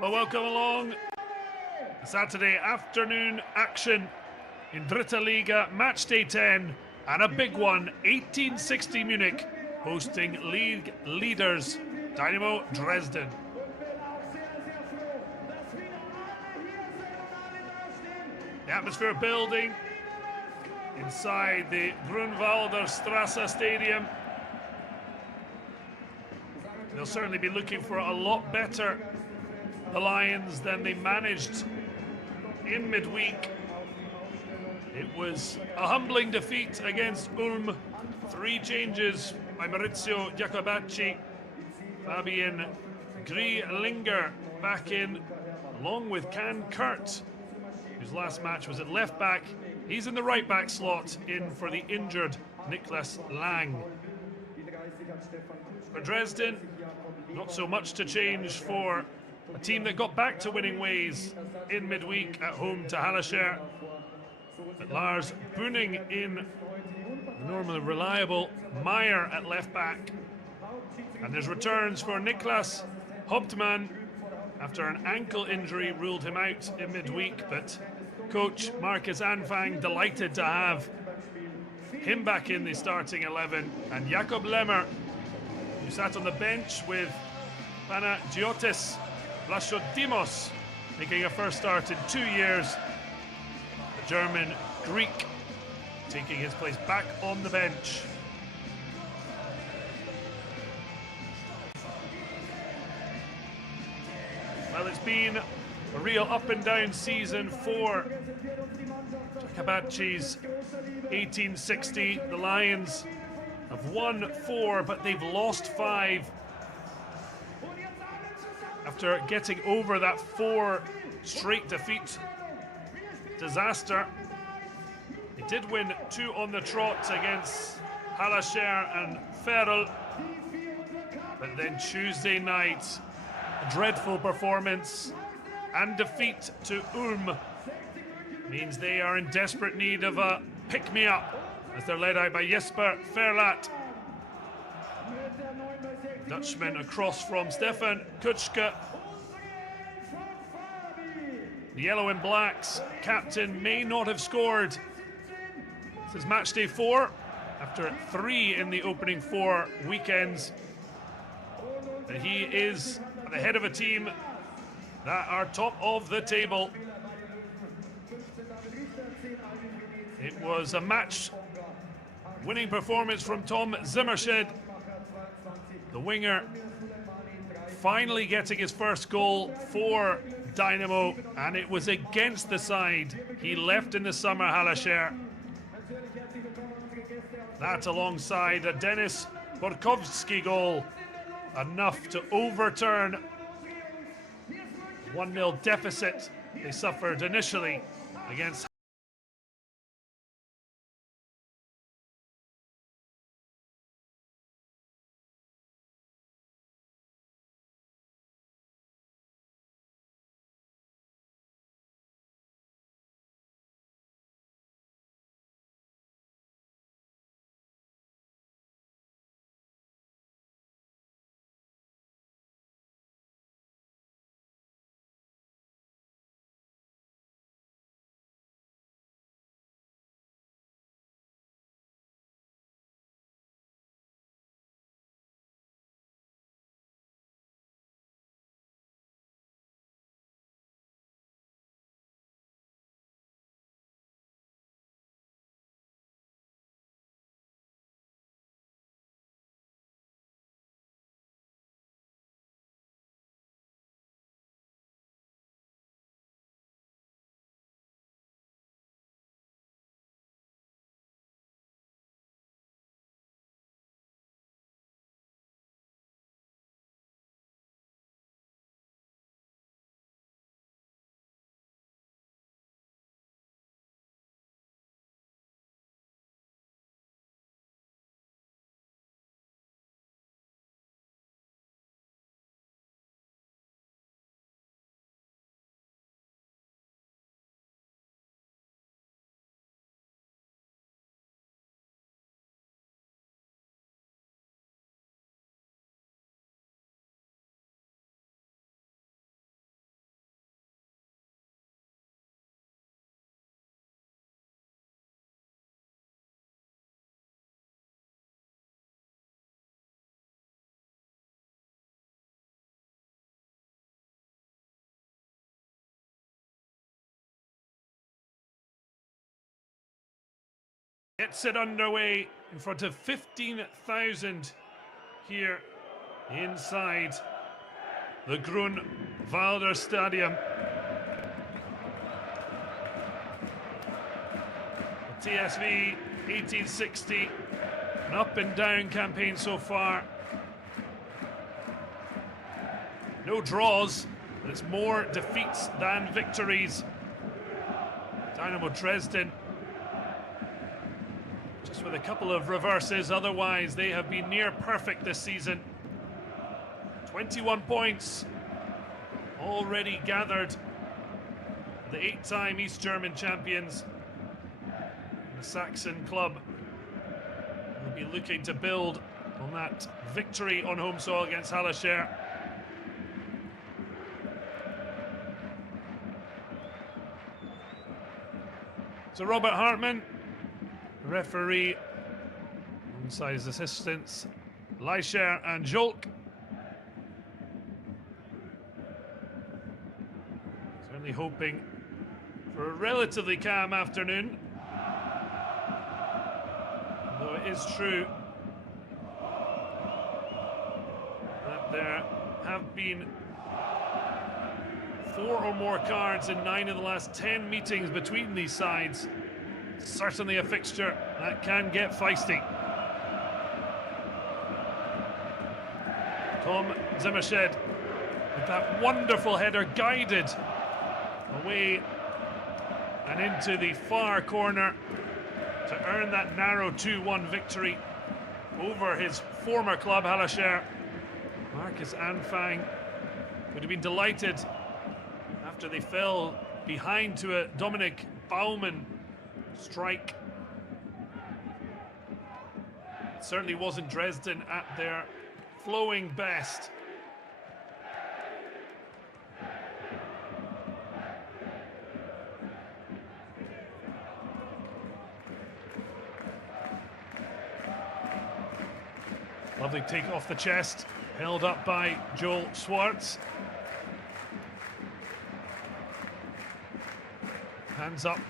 Well, welcome along. Saturday afternoon action in Dritte Liga, match day 10, and a big one, 1860 Munich, hosting league leaders Dynamo Dresden. The atmosphere building inside the Grunwalder Strasse Stadium. They'll certainly be looking for a lot better, the Lions, than they managed in midweek. It was a humbling defeat against Ulm. 3 changes by Maurizio Jacobacci. Fabian Grielinger back in, along with Can Kurt, whose last match was at left back. He's in the right back slot, in for the injured Niklas Lang. For Dresden, not so much to change for a team that got back to winning ways in midweek at home to Hallescher. But Lars Buning in, the normally reliable Meyer at left back. And there's returns for Niklas Hauptmann after an ankle injury ruled him out in midweek, but coach Marcus Anfang delighted to have him back in the starting 11. And Jakob Lemmer, who sat on the bench with Panagiotis Vlachodimos, making a first start in 2 years. The German Greek taking his place back on the bench. Well, it's been a real up and down season for Jacobacci's 1860. The Lions have won 4, but they've lost 5. After getting over that 4 straight defeat disaster, they did win 2 on the trot against Hallescher and Ferl. But then Tuesday night, a dreadful performance and defeat to Ulm means they are in desperate need of a pick-me-up, as they're led out by Jesper Verlat. Dutchman across from Stefan Kutschke. The yellow and blacks captain may not have scored since match day 4, after 3 in the opening 4 weekends. But he is at the head of a team that are top of the table. It was a match-winning performance from Tom Zimmershed, the winger, finally getting his first goal for Dynamo, and it was against the side he left in the summer, Hallescher. That, alongside a Denis Borkowski goal, enough to overturn 1-0 deficit they suffered initially against Gets it underway in front of 15,000 here inside the Grunwalder Stadium. The TSV 1860, an up and down campaign so far. No draws, but it's more defeats than victories. Dynamo Dresden just with a couple of reverses, otherwise they have been near perfect this season. 21 points already gathered. The 8-time East German champions, the Saxon club, will be looking to build on that victory on home soil against Hallescher. So Robert Hartmann, referee, alongside his assistants Leischer and Jolk. Certainly hoping for a relatively calm afternoon, although it is true that there have been 4 or more cards in 9 of the last 10 meetings between these sides. Certainly a fixture that can get feisty. Tom Zimmershed with that wonderful header, guided away and into the far corner to earn that narrow 2-1 victory over his former club, Hallescher. Marcus Anfang would have been delighted after they fell behind to a Dominic Baumann strike. It certainly wasn't Dresden at their flowing best. Lovely take off the chest, held up by Joel Schwartz. Hands up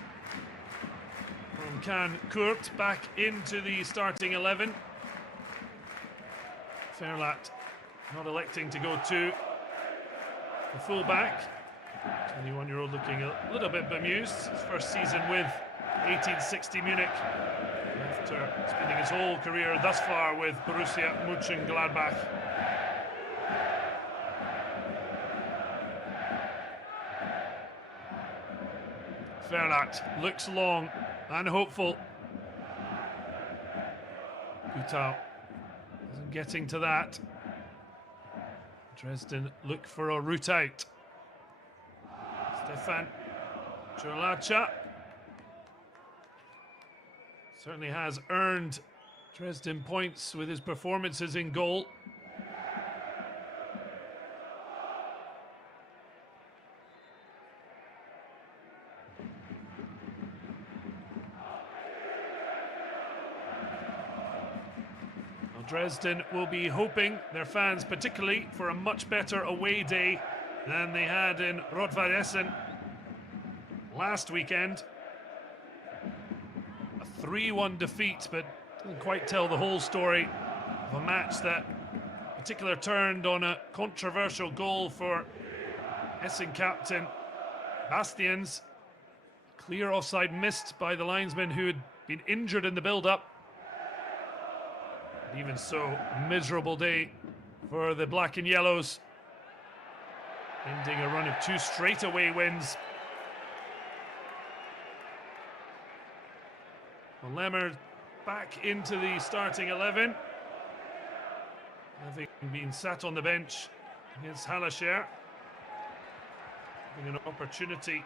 from Can Kurt, back into the starting 11. Fairlat not electing to go to the full-back. 21-year-old looking a little bit bemused. His first season with 1860 Munich, after spending his whole career thus far with Borussia Mönchengladbach. Fairlat looks long and hopeful. Gutau isn't getting to that. Dresden look for a route out. Stefan Churlacha certainly has earned Dresden points with his performances in goal. Dresden will be hoping, their fans particularly, for a much better away day than they had in Rot-Weiß-Essen last weekend. A 3-1 defeat, but doesn't quite tell the whole story of a match that in particular turned on a controversial goal for Essen captain Bastians. Clear offside missed by the linesman who had been injured in the build-up. Even so, miserable day for the Black and Yellows, ending a run of 2 straightaway wins. Well, Lemmer back into the starting 11, having been sat on the bench against Hallescher, having an opportunity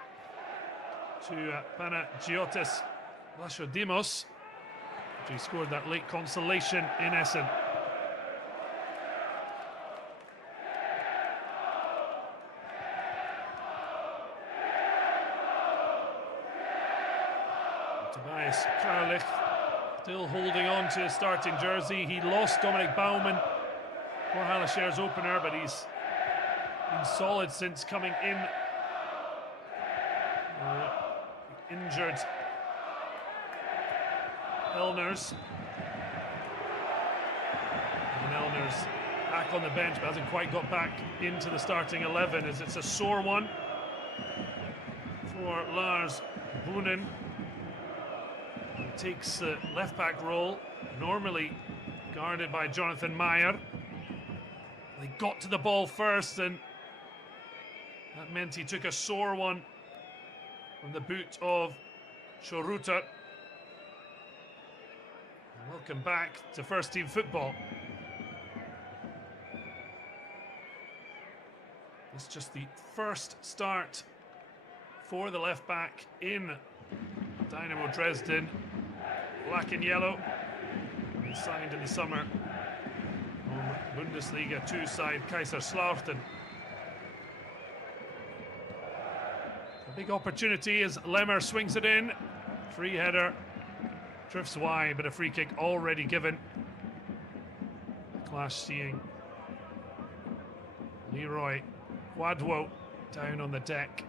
to Panagiotis Lashodimos. He scored that late consolation in Essen. Tobias Karlich still holding on to his starting jersey. He lost Dominic Baumann for Hallescher's opener, but he's been solid since coming in. Injured Elners. And Elners back on the bench, but hasn't quite got back into the starting 11, as it's a sore one for Lars Boonen. He takes the left back role, normally guarded by Jonathan Meyer. They got to the ball first, and that meant he took a sore one from the boot of Schoruter. Welcome back to first team football. It's just the first start for the left back in Dynamo Dresden. Black and yellow. He signed in the summer from Bundesliga 2 side Kaiserslautern. A big opportunity as Lemmer swings it in. Free header. Drifts wide, but a free kick already given. Clash seeing Leroy Quadwo down on the deck.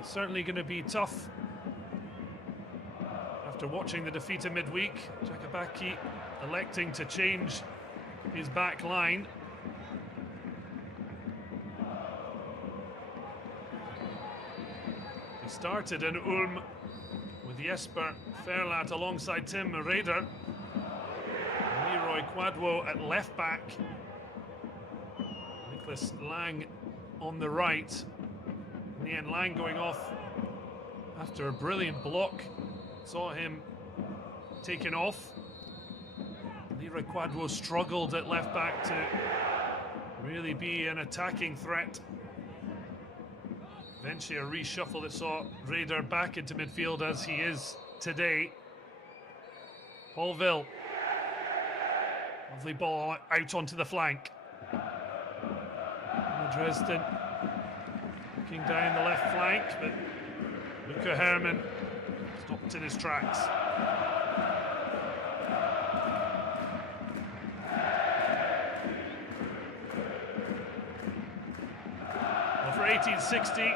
It's certainly going to be tough after watching the defeat in midweek. Jakabaki electing to change his back line. He started in Ulm with Jesper Ferlat alongside Tim Rader. Leroy Quadwo at left back. Nicholas Lang on the right. In the end, Lang going off after a brilliant block. Saw him taken off. Leroy Quadwo struggled at left back to really be an attacking threat. Eventually a reshuffle that saw Rader back into midfield as he is today. Paulville. Lovely ball out onto the flank. Dresden looking down the left flank, but Luca Herrmann stopped in his tracks. Well, for 1860,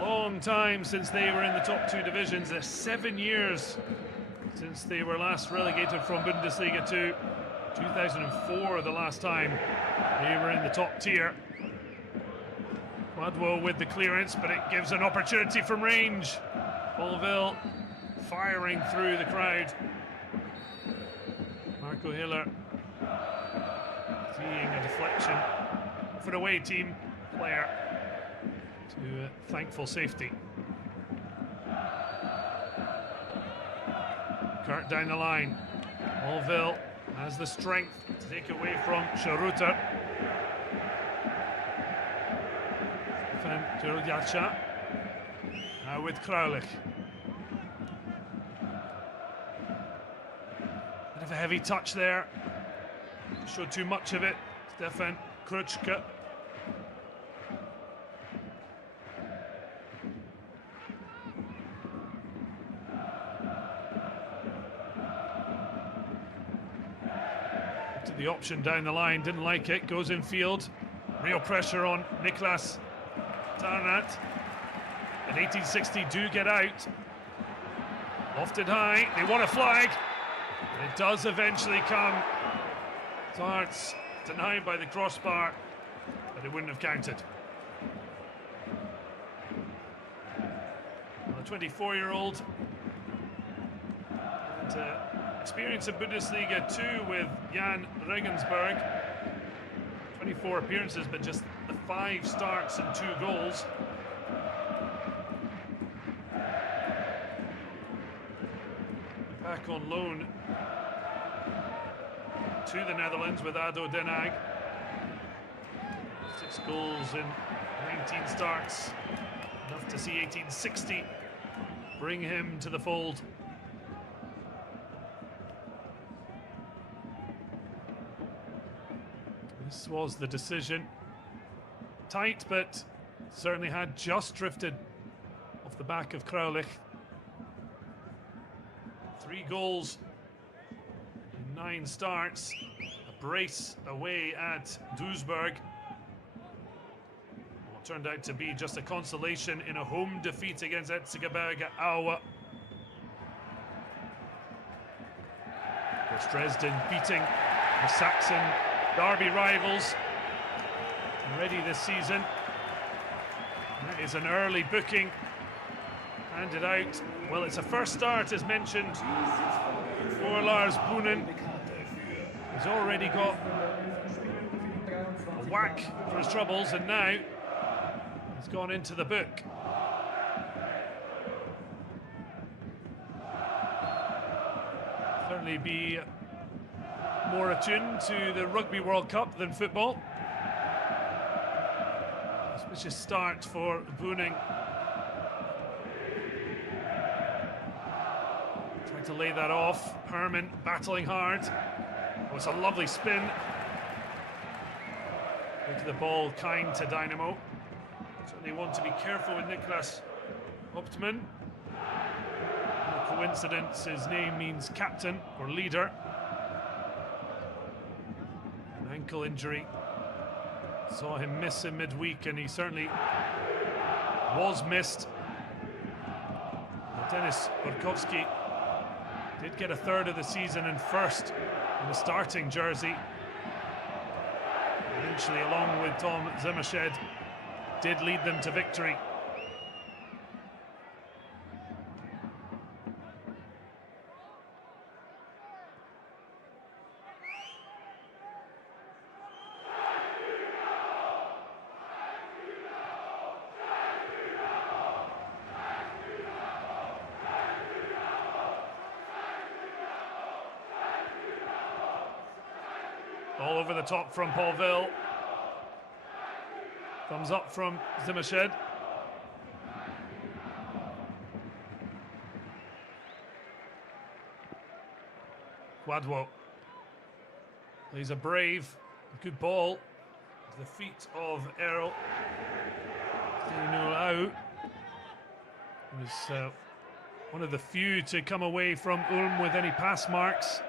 long time since they were in the top 2 divisions. They're 7 years since they were last relegated from Bundesliga 2. 2004 the last time they were in the top tier. Quadwo with the clearance, but it gives an opportunity from range. Paulville firing through the crowd. Marco Hiller seeing a deflection for an away team player. To thankful safety. Kurt down the line. Paulville has the strength to take away from Schoruter. Stefan Tyrodiacha. Now with Kraulich. Bit of a heavy touch there. Showed too much of it. Stefan Krutschke. The option down the line, didn't like it, goes in field. Real pressure on Niklas Tarnat. And 1860 do get out. Lofted high, they want a flag. And it does eventually come. Tarts denied by the crossbar, but it wouldn't have counted. Well, the 24-year-old. Experience in Bundesliga 2 with Jan Regensburg. 24 appearances, but just the 5 starts and 2 goals. Back on loan to the Netherlands with ADO Den Haag. 6 goals in 19 starts. Enough to see 1860 bring him to the fold. This was the decision. Tight, but certainly had just drifted off the back of Kraulich. 3 goals in 9 starts. A brace away at Duisburg. turned out to be just a consolation in a home defeat against Erzgebirge Aue. Of course, Dresden beating the Saxon derby rivals already this season. That is an early booking handed out. Well, it's a first start, as mentioned, for Lars Boonen. He's already got a whack for his troubles, and now he's gone into the book. Certainly be more attuned to the Rugby World Cup than football. Auspicious start for Booning. Trying to lay that off. Herman battling hard. Oh, it's a lovely spin. Into the ball, kind to Dynamo. Certainly want to be careful with Niklas Optman. No coincidence, his name means captain or leader. An ankle injury. Saw him miss in midweek, and he certainly was missed. Dennis Borkowski did get a third of the season and first in the starting jersey. Eventually, along with Tom Zimmershed, did lead them to victory. All over the top from Paulville. Thumbs up from Zimmershed. Quadwo plays a brave, good ball to the feet of Errol. Au was one of the few to come away from Ulm with any pass marks.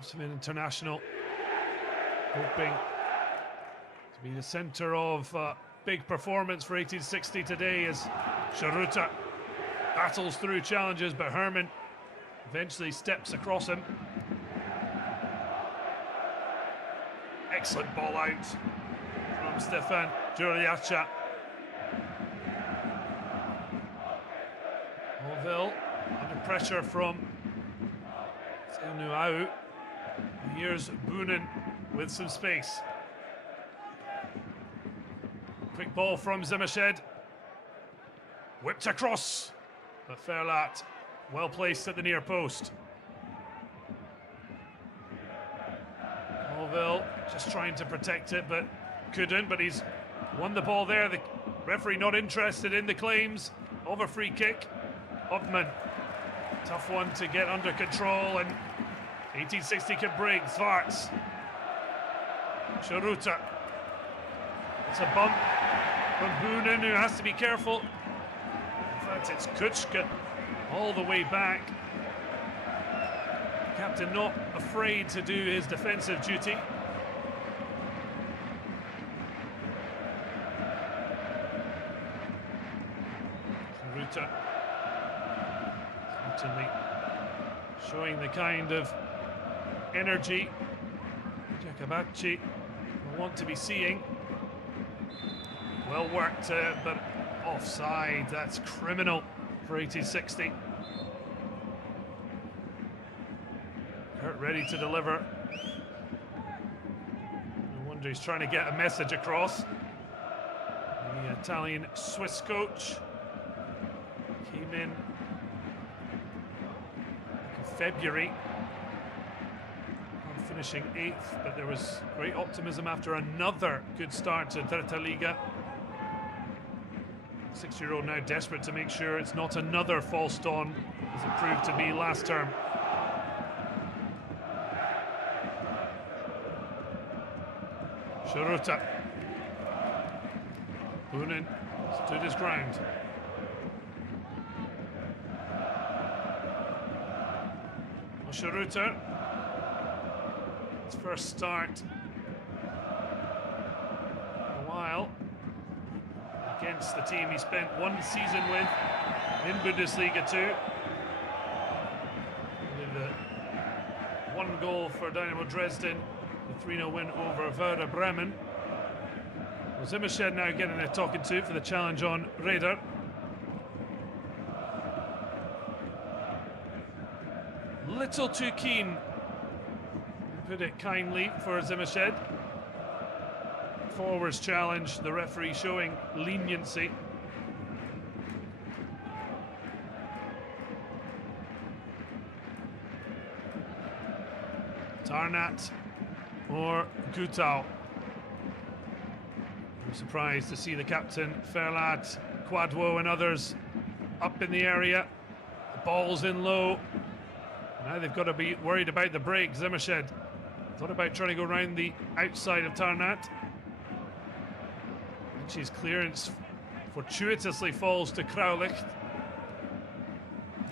Kosovan international, hoping to be the centre of big performance for 1860 today as Sharuta battles through challenges, but Herman eventually steps across him. Excellent ball out from Stefan Jurliacha. Orville under pressure from Seonuau. Here's Boonen with some space. Quick ball from Zimmershed. Whipped across. But Ferlat well placed at the near post. Orville just trying to protect it, but couldn't. But he's won the ball there. The referee not interested in the claims of a free kick. Optman, tough one to get under control, and 1860 can break. Zwarts. Sharuta. It's a bump from Boonen, who has to be careful. In fact, it's Kutschke all the way back. Captain not afraid to do his defensive duty. Sharuta. Certainly showing the kind of energy Jacobacci will want to be seeing. Well worked, but offside. That's criminal for 1860. Kurt ready to deliver. No wonder he's trying to get a message across. The Italian-Swiss coach came in February, finishing 8th, but there was great optimism after another good start to Dritte Liga. 6-year-old now desperate to make sure it's not another false dawn, as it proved to be last term. Sharuta. Boonen stood his ground. Sharuta, his first start Mainz, the team he spent one season with in Bundesliga 2. With one goal for Dynamo Dresden, the 3-0 win over Werder Bremen. Well, Zimmershed now getting a talking to for the challenge on Rader. Little too keen, put it kindly, for Zimmershed. Forwards challenge, the referee showing leniency. Tarnat or Gutau. I'm surprised to see the captain, Verlaat, Quadwo and others up in the area. The ball's in low. Now they've got to be worried about the break. Zimmershed thought about trying to go around the outside of Tarnat. His clearance fortuitously falls to Kraulich.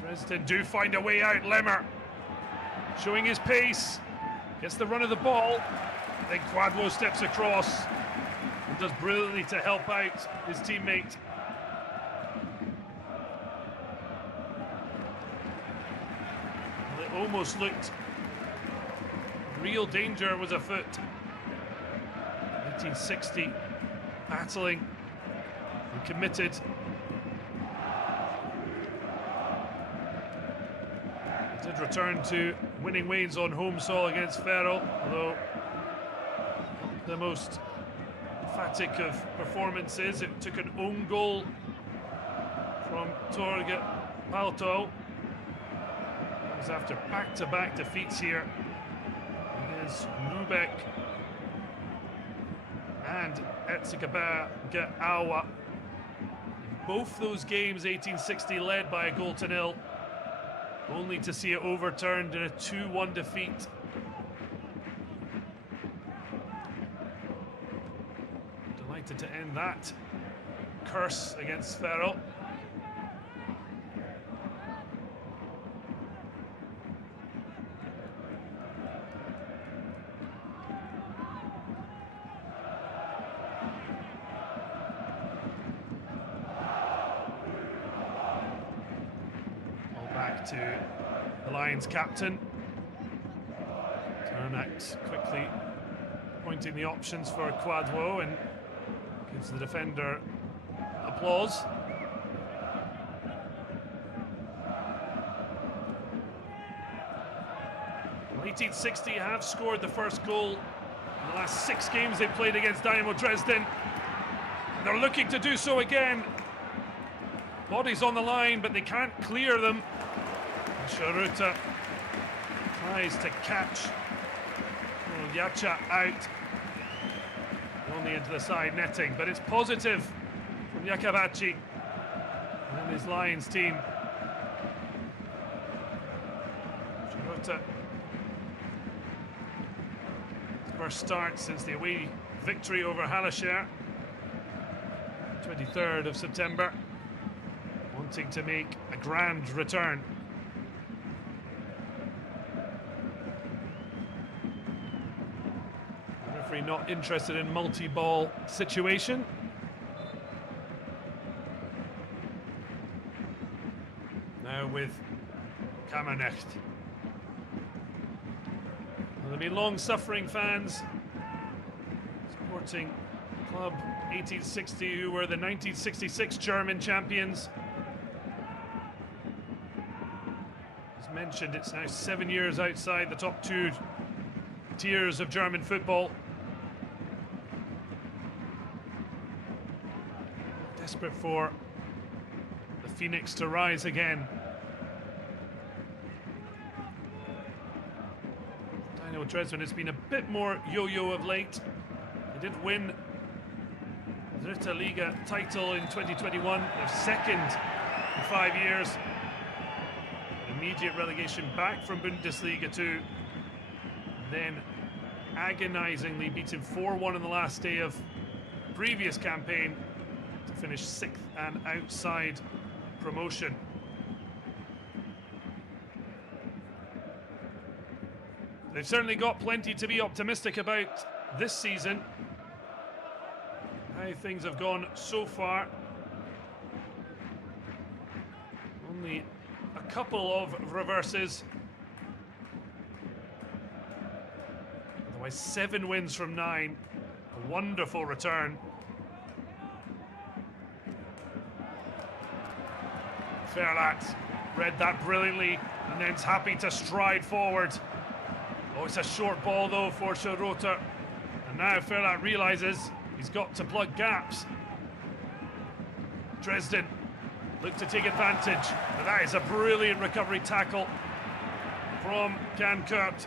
Dresden do find a way out. Lemmer showing his pace, gets the run of the ball. Then Quadwo steps across and does brilliantly to help out his teammate. Well, it almost looked real danger was afoot. 1860. Battling and committed. He did return to winning ways on home soil against Ferrell, although the most emphatic of performances. It took an own goal from Torge Palto. It was after back-to-back defeats here against Lübeck and Erzgebirge-Aue. Both those games, 1860 led by a 0-0, only to see it overturned in a 2-1 defeat. Delighted to end that curse against Ferrell. To the Lions captain. Tarnat quickly pointing the options for Quadwo and gives the defender applause. Well, 1860 have scored the first goal in the last 6 games they've played against Dynamo Dresden. And they're looking to do so again. Bodies on the line, but they can't clear them. Sharuta tries to catch Yacha out, only into the side netting, but it's positive from Yakavachi and his Lions team. Sharuta, first start since the away victory over Hallescher, 23rd of September, wanting to make a grand return. Not interested in multi-ball situation. Now with Kammernecht. Well, there'll be long-suffering fans supporting Club 1860, who were the 1966 German champions. As mentioned, it's now 7 years outside the top 2 tiers of German football. Desperate for the Phoenix to rise again. Dynamo Dresden has been a bit more yo-yo of late. They did win the Dritte Liga title in 2021, their second in 5 years. Immediate relegation back from Bundesliga 2. Then agonizingly beaten 4-1 on the last day of previous campaign to finish 6th and outside promotion. They've certainly got plenty to be optimistic about this season. How things have gone so far. Only a couple of reverses. Otherwise, 7 wins from 9. A wonderful return. Verlat read that brilliantly and then's happy to stride forward. Oh, it's a short ball though for Schroeter. And now Verlat realises he's got to plug gaps. Dresden look to take advantage, but that is a brilliant recovery tackle from Jan Kurt.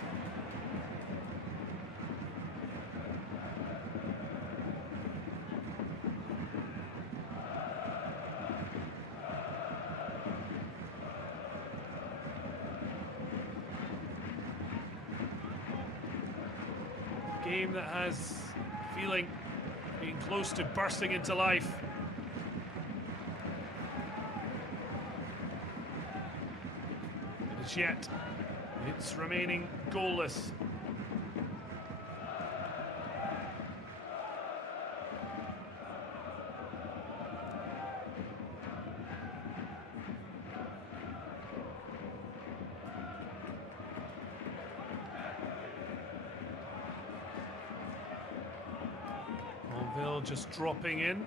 Game that has feeling being close to bursting into life. But as yet, it's remaining goalless. Just dropping in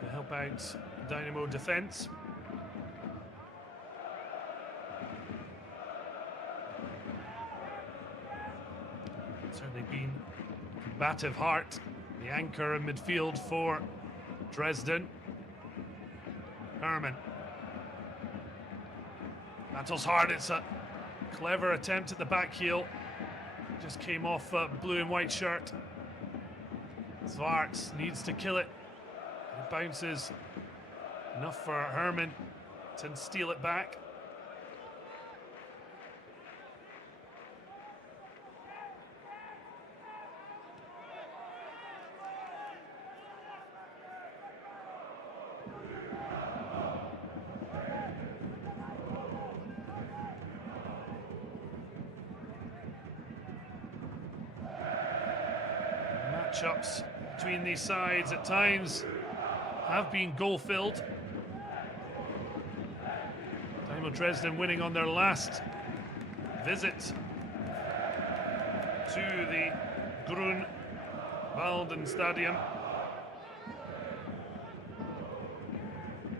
to help out Dynamo defence. Certainly been combative heart, the anchor in midfield for Dresden. Herman battles hard. It's a clever attempt at the back heel. Just came off a blue and white shirt. Zwarts needs to kill it. It bounces enough for Herman to steal it back. Matchups between these sides at times have been goal-filled. Dynamo Dresden winning on their last visit to the Grünwalden Stadium.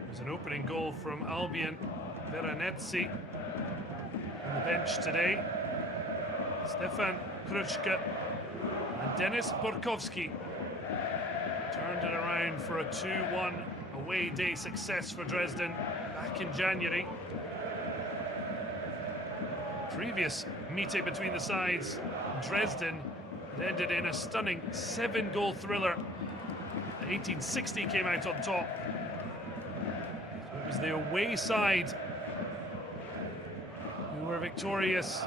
There's an opening goal from Albion Veronesi on the bench today. Stefan Kruczka and Denis Borkowski turned it around for a 2-1 away day success for Dresden back in January. Previous meeting between the sides, Dresden ended in a stunning 7-goal thriller. The 1860 came out on top. So it was the away side who were victorious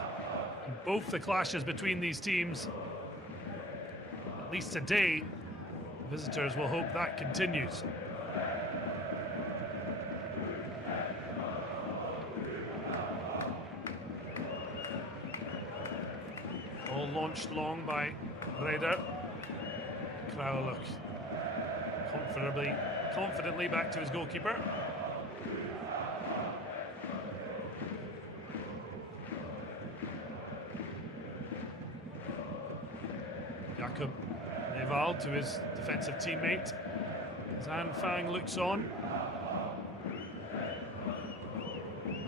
in both the clashes between these teams. At least today, visitors will hope that continues. All launched long by Reder. Kraulich confidently back to his goalkeeper. Jakob Nevald to his defensive teammate. Zhan Fang looks on.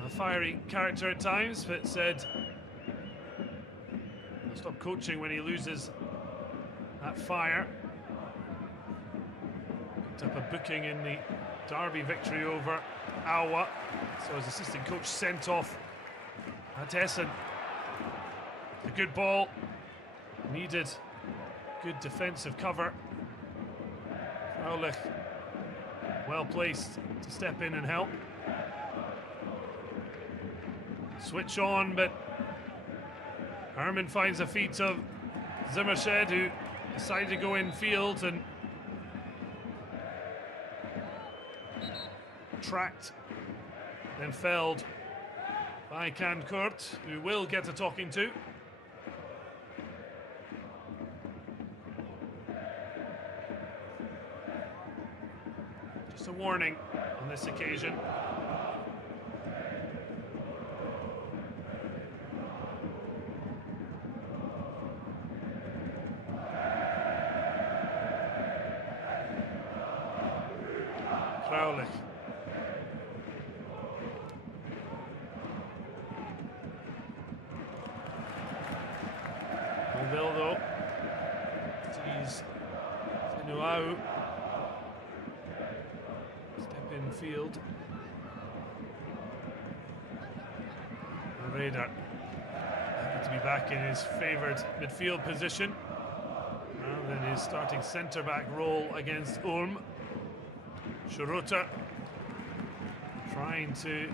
A fiery character at times, but said he'll stop coaching when he loses that fire. Picked up a booking in the Derby victory over Aua, so his assistant coach sent off at Essen. A good ball, needed good defensive cover. Kraulich well placed to step in and help. Switch on, but Herman finds the feet of Zimmershed, who decided to go in field and tracked, then felled by Jan Kurt, who will get a talking to. Just a warning on this occasion. beschaulich. Monville though sees Sinuau step in field. Radar happy to be back in his favoured midfield position rather than his starting centre-back role against Ulm. Schroeter trying to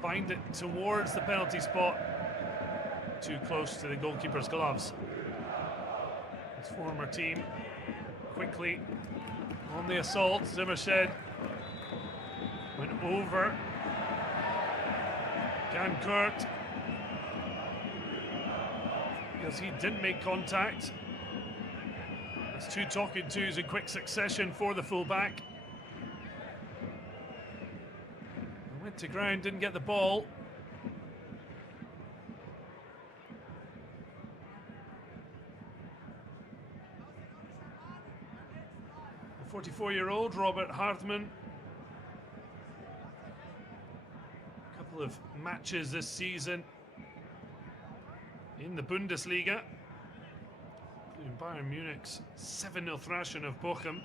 find it towards the penalty spot, too close to the goalkeeper's gloves. His former team quickly on the assault. Zimmershed went over. Jan Kurt, because he didn't make contact. That's two talking twos in quick succession for the fullback. Went to ground, didn't get the ball. The 44-year-old Robert Hartmann. A couple of matches this season in the Bundesliga, including Bayern Munich's 7-0 thrashing of Bochum.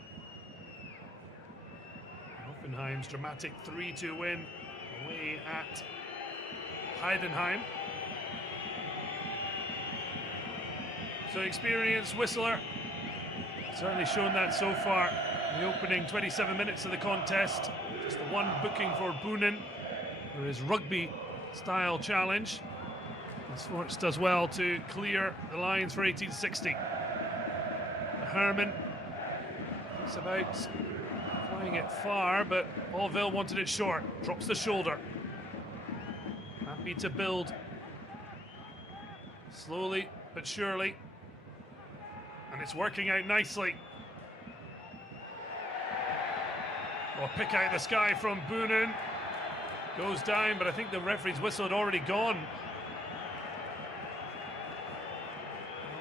Hoffenheim's dramatic 3-2 win away at Heidenheim. So experienced whistler, certainly shown that so far in the opening 27 minutes of the contest. Just the one booking for Boonen for his rugby-style challenge. Swartz does well to clear the lines for 1860. Herman thinks about flying it far, but Allville wanted it short. Drops the shoulder. Happy to build slowly but surely. And it's working out nicely. Well, pick out the sky from Boonen. Goes down, but I think the referee's whistle had already gone.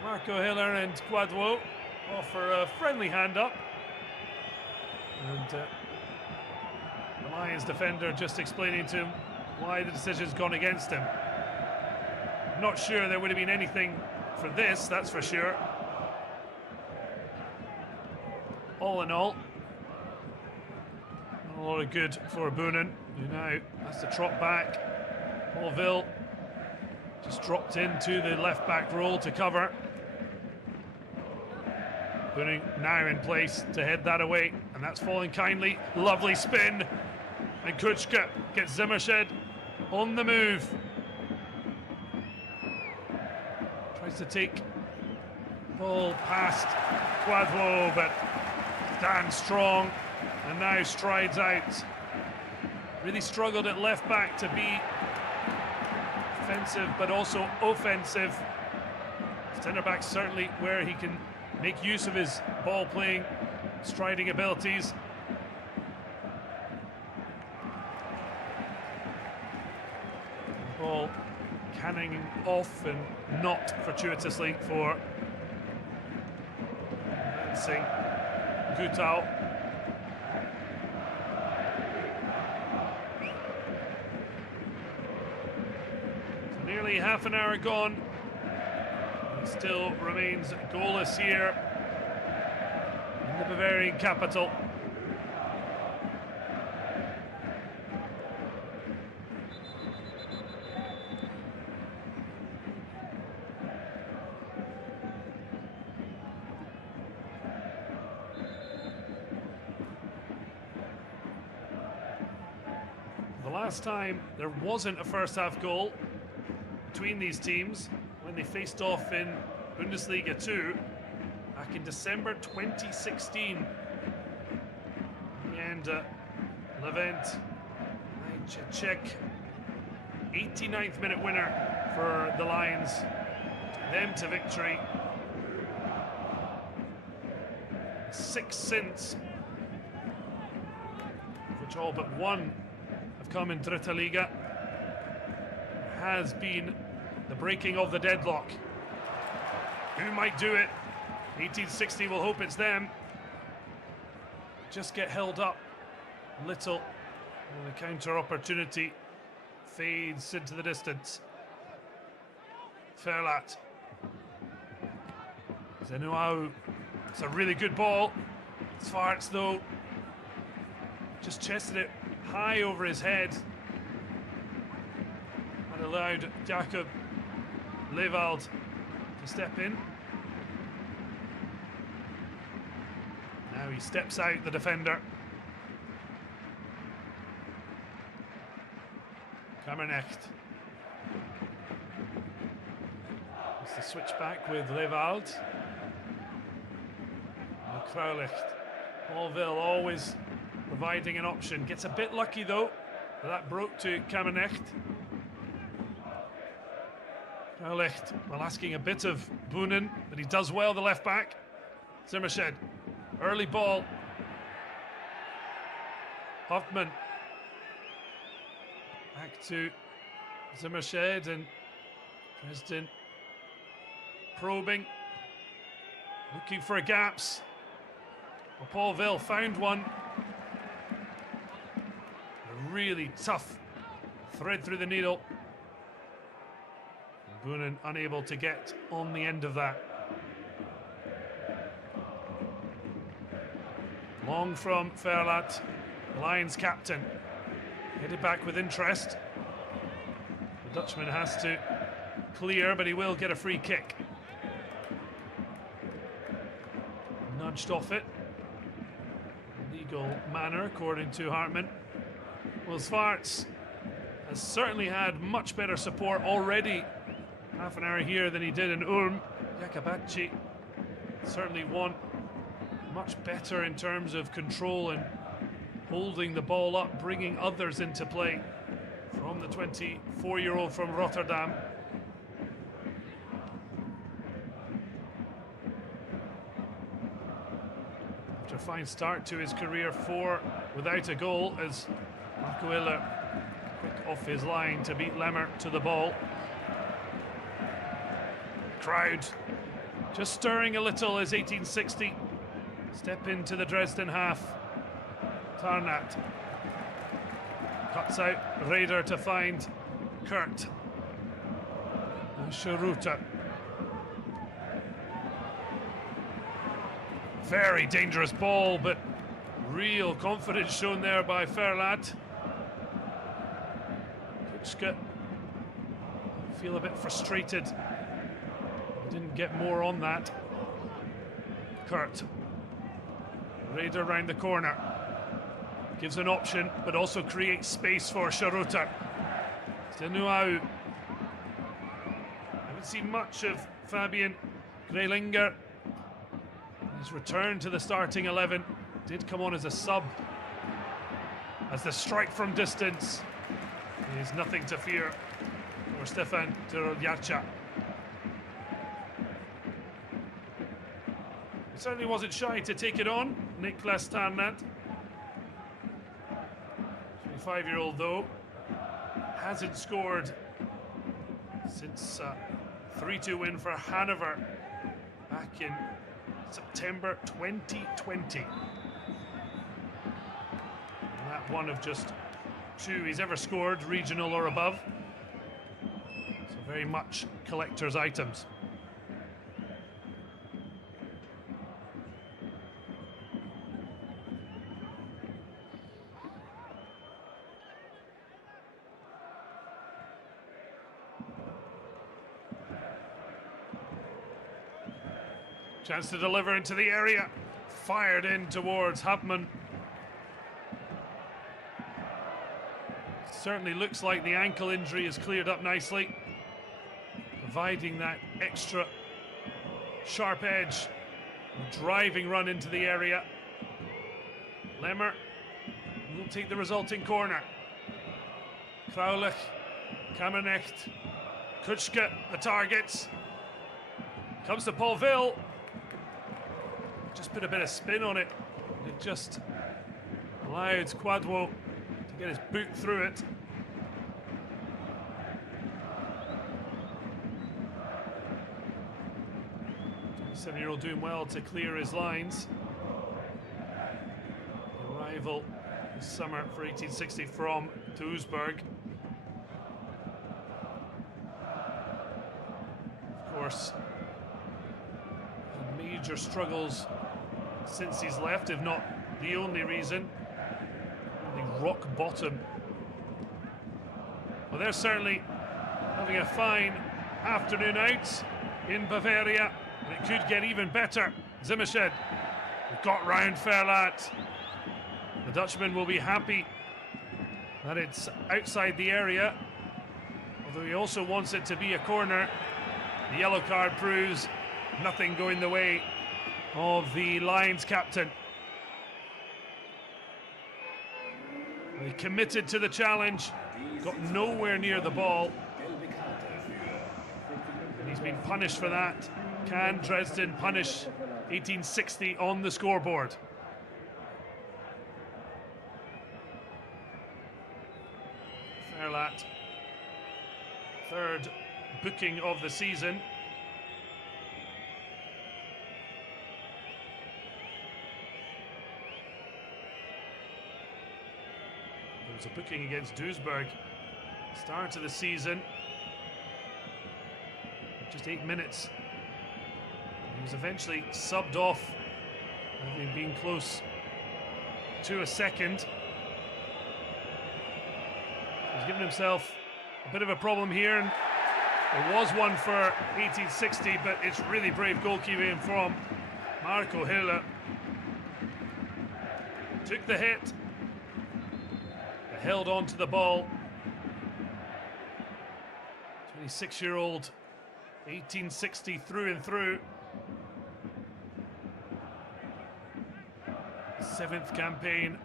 Marco Hiller and Quadwo offer a friendly hand up. And the Lions defender just explaining to him why the decision's gone against him. Not sure there would have been anything for this, that's for sure. All in all, not a lot of good for Boonen, who now has to trot back. Allville just dropped into the left back role to cover. Boonen now in place to head that away, and that's falling kindly. Lovely spin, and Kuchka gets Zimmershed on the move. Tries to take ball past Quadwo, but stands strong and now strides out. Really struggled at left back to be defensive but also offensive. Centre back certainly where he can make use of his ball playing, striding abilities. Ball canning off and not fortuitously for advancing Gutau. So nearly half an hour gone. It still remains goalless here in the Bavarian capital. The last time there wasn't a first half goal between these teams, when they faced off in Bundesliga 2 back in December 2016. And Levent Czech 89th minute winner for the Lions, them to victory. 6 since, which all but one have come in Dritte Liga, has been the breaking of the deadlock. Who might do it? 1860 will hope it's them. Just get held up little. And the counter opportunity fades into the distance. Ferlat. Zenuau. It's a really good ball. Svarts, though, just chested it high over his head and allowed Jakob Lewald to step in. Now he steps out, the defender. Kammernecht. It's the switch back with Lewald. And Kraulicht. Paulville always providing an option. Gets a bit lucky though. That broke to Kammernecht. Kraulicht, well, asking a bit of Boonen, but he does well, the left back. Zimmershed. Early ball. Hoffman. Back to Zimmershed, and Dresden probing, looking for gaps. Well, Paulville found one. A really tough thread through the needle. Boonen unable to get on the end of that. Long from Ferlat, the Lions captain. Headed back with interest. The Dutchman has to clear, but he will get a free kick. Nudged off it. Legal manner, according to Hartmann. Well, Svarts has certainly had much better support already. Half an hour here than he did in Ulm. Jakabachi certainly won much better in terms of control and holding the ball up, bringing others into play from the 24-year-old from Rotterdam. After a fine start to his career, 4 without a goal, as Marco Iller quick off his line to beat Lemmer to the ball. Crowd just stirring a little as 1860 step into the Dresden half. Tarnat cuts out Raider to find Kurt. And Sharuta. Very dangerous ball, but real confidence shown there by Ferlat. Kutschke feel a bit frustrated. Didn't get more on that. Kurt. Raider round the corner. Gives an option, but also creates space for Sharuta. Zenuau. Haven't seen much of Fabian Greilinger. His return to the starting 11 did come on as a sub. As the strike from distance is nothing to fear for Stefan Terodjacha. He certainly wasn't shy to take it on, Niklas Tarnat. 25-year-old though, hasn't scored since a 3-2 win for Hanover back in September 2020. And that one of just 2 he's ever scored, regional or above. So very much collector's items. Chance to deliver into the area. Fired in towards Hubman. Certainly looks like the ankle injury is cleared up nicely, providing that extra sharp edge. Driving run into the area. Lemmer will take the resulting corner. Kraulich, Kammernecht, Kutschke, the targets. Comes to Paulville. Just put a bit of spin on it. It just allowed Quadwo to get his boot through it. The 27-year-old doing well to clear his lines. The rival this summer for 1860 from Duisburg. Of course, major struggles since he's left, if not the only reason. The rock bottom. Well, they're certainly having a fine afternoon out in Bavaria, and it could get even better. Zimmershed got round Verlaat. The Dutchman will be happy that it's outside the area, although he also wants it to be a corner. The yellow card proves nothing going the way of the Lions captain. He committed to the challenge, got nowhere near the ball, and he's been punished for that. Can Dresden punish 1860 on the scoreboard? Verlaat, third booking of the season. There was a booking against Duisburg start of the season. Just 8 minutes. He was eventually subbed off, having been close to a second. He's given himself a bit of a problem here, and there was one for 1860, but it's really brave goalkeeping from Marco Hiller. Took the hit, but held on to the ball. 26-year-old, 1860 through and through. 7th campaign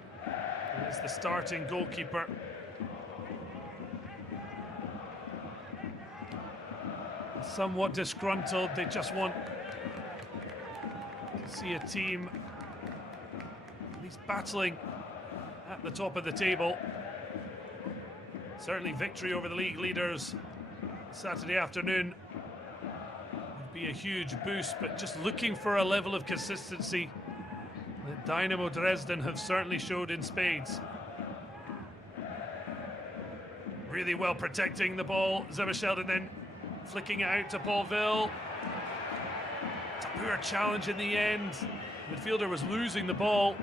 as the starting goalkeeper. Somewhat disgruntled, they just want to see a team at least battling at the top of the table. Certainly victory over the league leaders Saturday afternoon would be a huge boost, but just looking for a level of consistency that Dynamo Dresden have certainly showed in spades. Really well protecting the ball, Zimmershed, and then flicking it out to Paulville. It's a poor challenge in the end. Midfielder was losing the ball.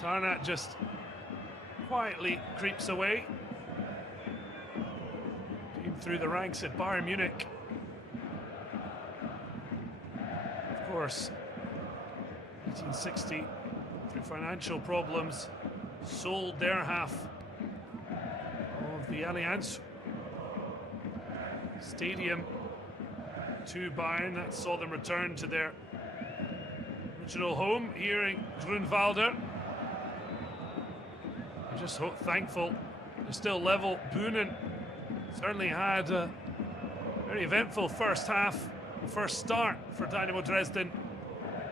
Tarnat just quietly creeps away. Came through the ranks at Bayern Munich. Of course, 1860, through financial problems, sold their half of the Allianz Stadium to Bayern. That saw them return to their original home here in Grunwalder. I'm just thankful they're still level. Boonen certainly had a very eventful first half, first start for Dynamo Dresden.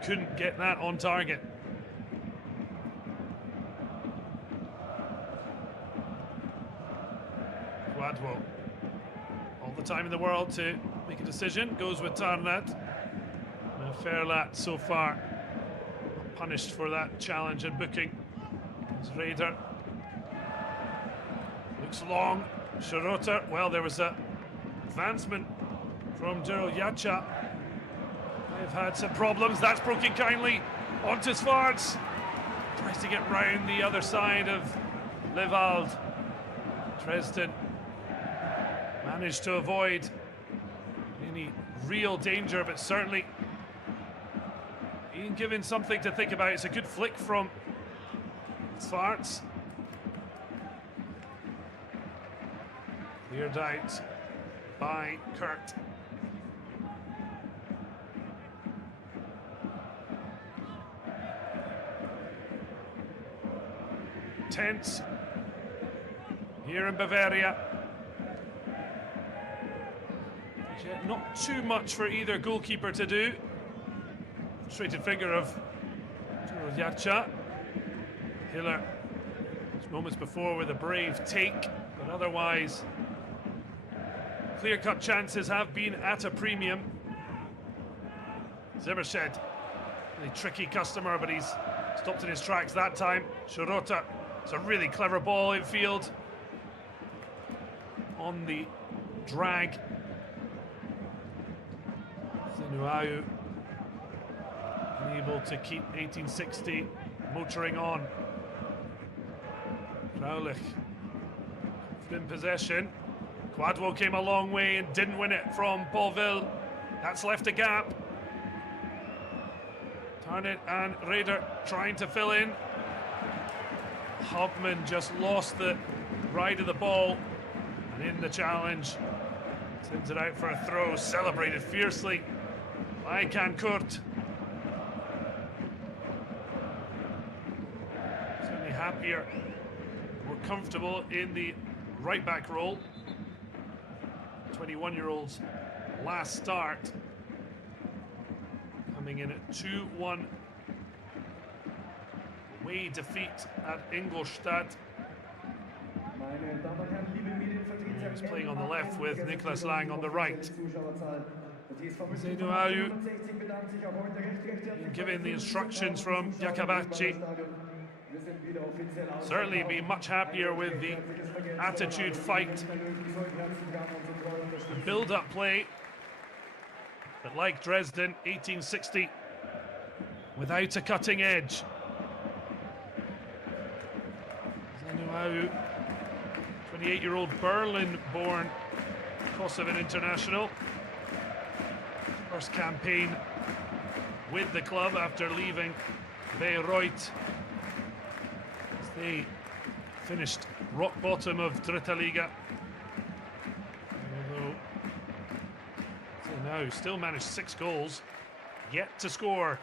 Couldn't get that on target. Gladwell, all the time in the world to make a decision, goes with Tarnat. Verlaat so far punished for that challenge and booking. It's Raider. Looks long. Schroeter. Well, there was a advancement from Gerald Yacha. They've had some problems. That's broken kindly onto Svarts. Tries to get round the other side of Levald. Dresden managed to avoid any real danger, but certainly being given something to think about. It's a good flick from Svarts. Cleared out by Kurt. Tense here in Bavaria. Not too much for either goalkeeper to do. Frustrated figure of Yacha. Hiller, moments before with a brave take, but otherwise clear-cut chances have been at a premium. Zimmershed, really tricky customer, but he's Stopped in his tracks that time. Shirota. It's a really clever ball infield. On the drag. Zenuau able to keep 1860 motoring on. Raulich in possession. Quadwo came a long way and didn't win it from Paulville. That's left a gap. Tarnit and Raider trying to fill in. Hauptmann just lost the ride of the ball, and in the challenge sends it out for a throw, celebrated fiercely by Kankurt. Certainly happier, more comfortable in the right back role. 21-year-old's last start, coming in at 2-1 away defeat at Ingolstadt. He's playing on the left with Niklas Lang on the right. Zenuau giving the instructions from Jakabachi. Certainly be much happier with the attitude, fight, the build-up play. But like Dresden, 1860 without a cutting edge. Zenuau, 28-year-old Berlin-born Kosovan international. First campaign with the club after leaving Bayreuth. They finished rock bottom of Dritte Liga. Although now still managed 6 goals, yet to score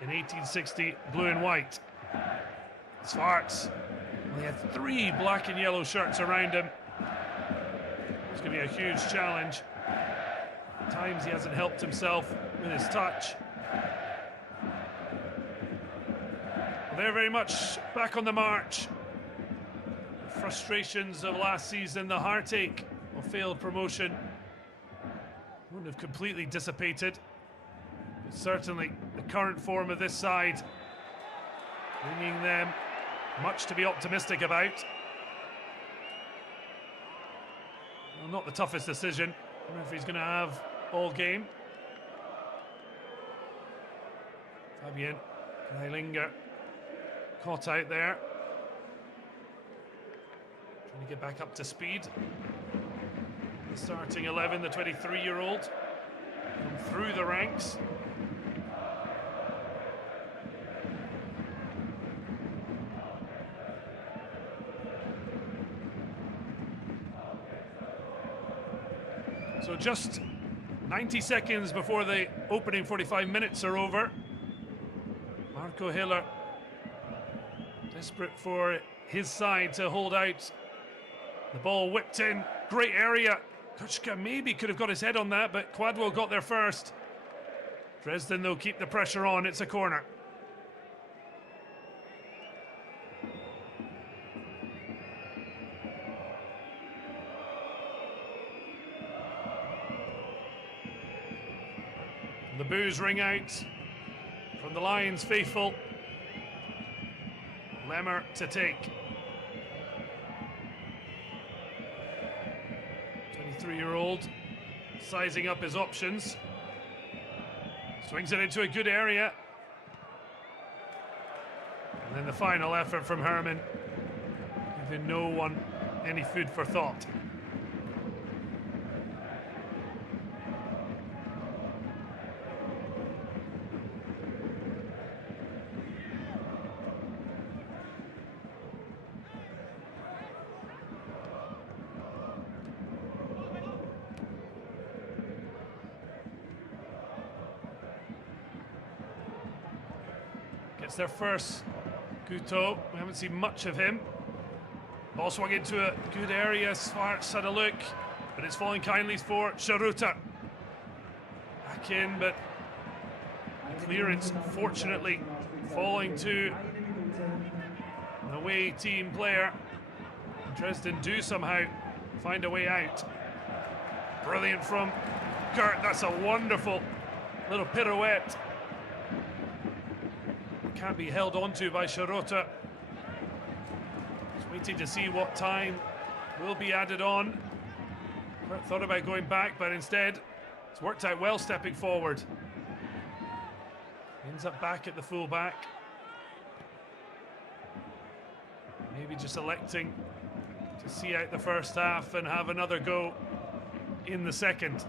in 1860 blue and white. Svarts, he had 3 black and yellow shirts around him. It's going to be a huge challenge. At times he hasn't helped himself with his touch. They're very much back on the march. The frustrations of last season, the heartache of failed promotion wouldn't have completely dissipated. But certainly the current form of this side, bringing them much to be optimistic about. Well, not the toughest decision the referee's going to have all game. Fabian Kreilinger caught out there. Trying to get back up to speed. The starting 11, the 23-year-old, come through the ranks. So just 90 seconds before the opening 45 minutes are over. Marco Hiller desperate for his side to hold out. The ball whipped in, great area. Kuchka maybe could have got his head on that, but Quadwo got there first. Dresden, though, keep the pressure on. It's a corner. The boos ring out from the Lions faithful. Lemmer to take. 23-year-old sizing up his options. Swings it into a good area. And then the final effort from Herman, giving no one any food for thought. Gets their first Guto. We haven't seen much of him. Ball swung into a good area. Svarts had a look, but it's falling kindly for Sharuta. Back in, but the clearance, fortunately, falling to an away team player. Dresden do somehow find a way out. Brilliant from Gert. That's a wonderful little pirouette. can't be held onto by Shirota. Just waiting to see what time will be added on. Thought about going back, but instead it's worked out well stepping forward. Ends up back at the full-back. Maybe just electing to see out the first half and have another go in the second.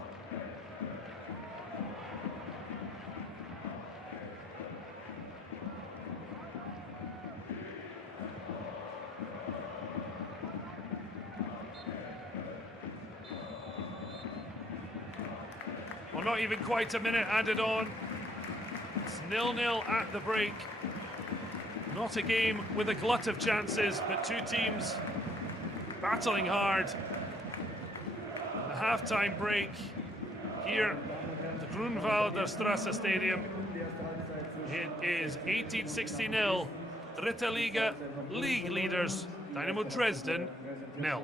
Well, not even quite a minute added on. It's 0-0 at the break. Not a game with a glut of chances, but two teams battling hard. The half-time break here at the Grunwalder Strasse Stadium. It is 1860-0, Dritte Liga league leaders Dynamo Dresden 0.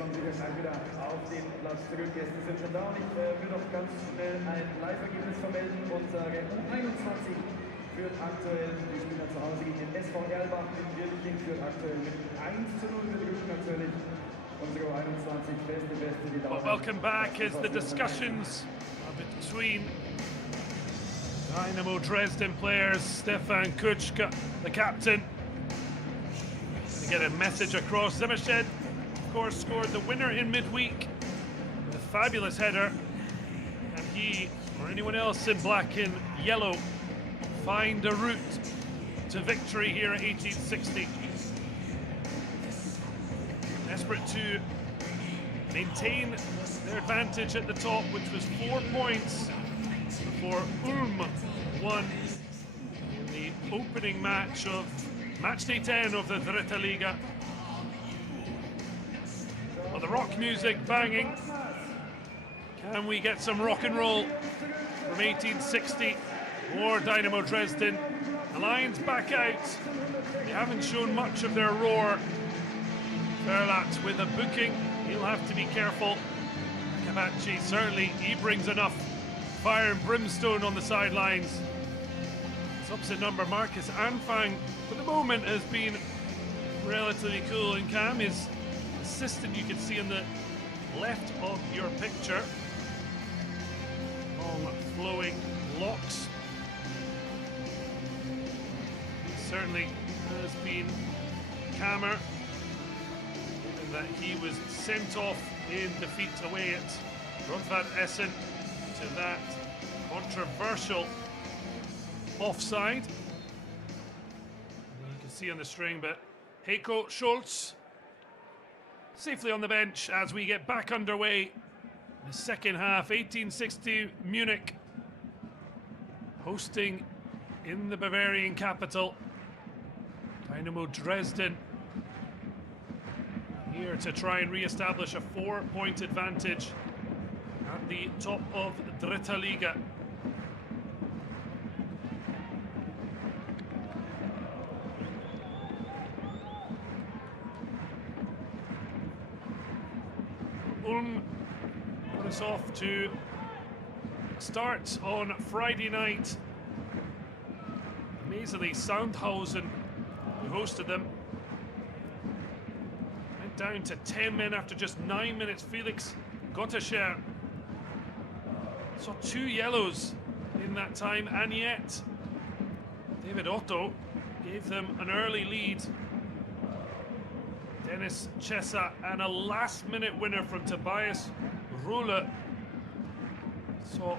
kommen Sie gleich wieder auf den Platz zurück. Gäste sind schon da und ich will noch ganz schnell ein Live-Ergebnis vermelden und sage, U21 führt aktuell die Spieler zu Hause gegen den SV Erlbach in Wirkling, führt aktuell mit 1:0. Wir drücken natürlich unsere U21 beste die Daumen. Welcome back as the discussions between Dynamo Dresden players, Stefan Kuczka, the captain, to get a message across. Zimmershed, of course, scored the winner in midweek with a fabulous header, and he, or anyone else in black and yellow, find a route to victory here at 1860. Desperate to maintain their advantage at the top, which was 4 points before Ulm won in the opening match of matchday 10 of the Dritte Liga. Well, the rock music banging. Can we get some rock and roll from 1860 or Dynamo Dresden? The Lions back out. They haven't shown much of their roar. Verlat with a booking. He'll have to be careful. Kabachi, certainly, he brings enough fire and brimstone on the sidelines. His opposite number, Marcus Anfang, for the moment has been relatively cool. And Cam, his assistant, you can see on the left of your picture. Long flowing locks. He certainly has been calmer, given that he was sent off in defeat away at Rotvad Essen to that controversial offside. You can see on the string, but Heiko Schultz safely on the bench as we get back underway. The second half, 1860 Munich hosting in the Bavarian capital. Dynamo Dresden here to try and re-establish a 4-point advantage at the top of the Dritte Liga. Ulm put us off to start on Friday night. Amazingly, Sandhausen, who hosted them, went down to 10 men after just 9 minutes. Felix Gotterscher saw 2 yellows in that time, and yet David Otto gave them an early lead. Dennis Chesa and a last-minute winner from Tobias Ruhle saw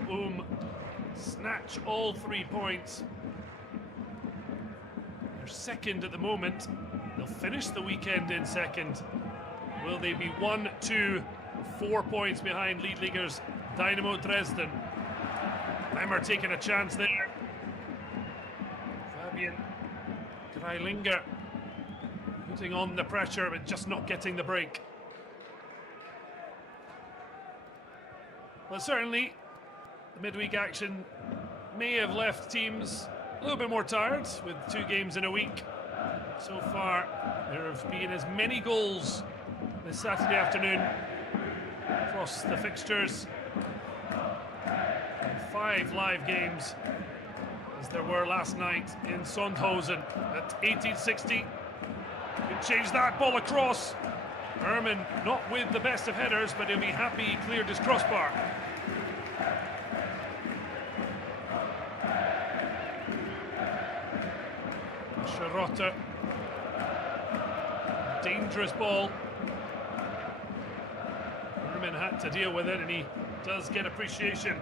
snatch all 3 points. They're second at the moment. They'll finish the weekend in second. Will they be 1, 2, 4 points behind lead leaguers Dynamo Dresden? Lemmer taking a chance there. Fabian Greilinger putting on the pressure but just not getting the break. Well, certainly the midweek action may have left teams a little bit more tired with 2 games in a week. So far there have been as many goals this Saturday afternoon across the fixtures. 5 live games as there were last night in Sandhausen at 1860. Could change that ball across. Herman not with the best of headers, but he'll be happy he cleared his crossbar. Schrotter. Dangerous ball. Herman had to deal with it, and he does get appreciation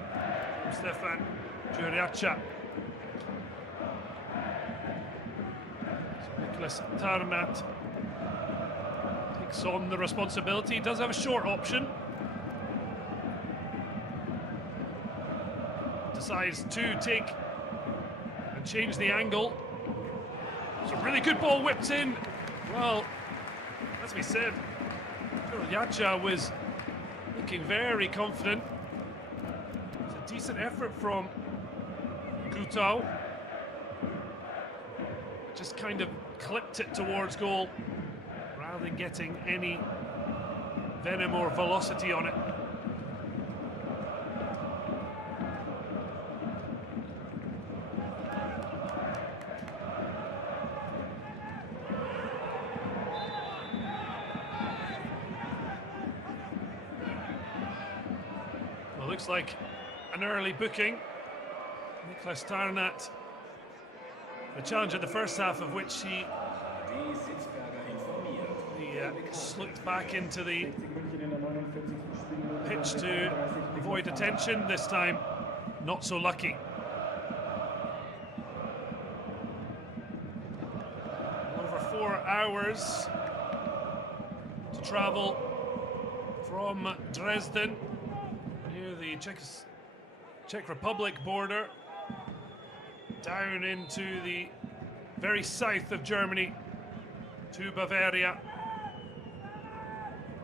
from Stefan Juriacha. Nicholas Tarnat takes on the responsibility. He does have a short option. Decides to take and change the angle. It's a really good ball whipped in. Well, as we said, Juriacha was looking very confident. It's a decent effort from Gutau. Just kind of clipped it towards goal rather than getting any venom or velocity on it. Well, looks like an early booking. Niklas Tarnat, the challenge in the first half of which he slipped back into the pitch to avoid attention. This time, not so lucky. Over 4 hours to travel from Dresden, near the Czech Republic border, down into the very south of Germany to Bavaria.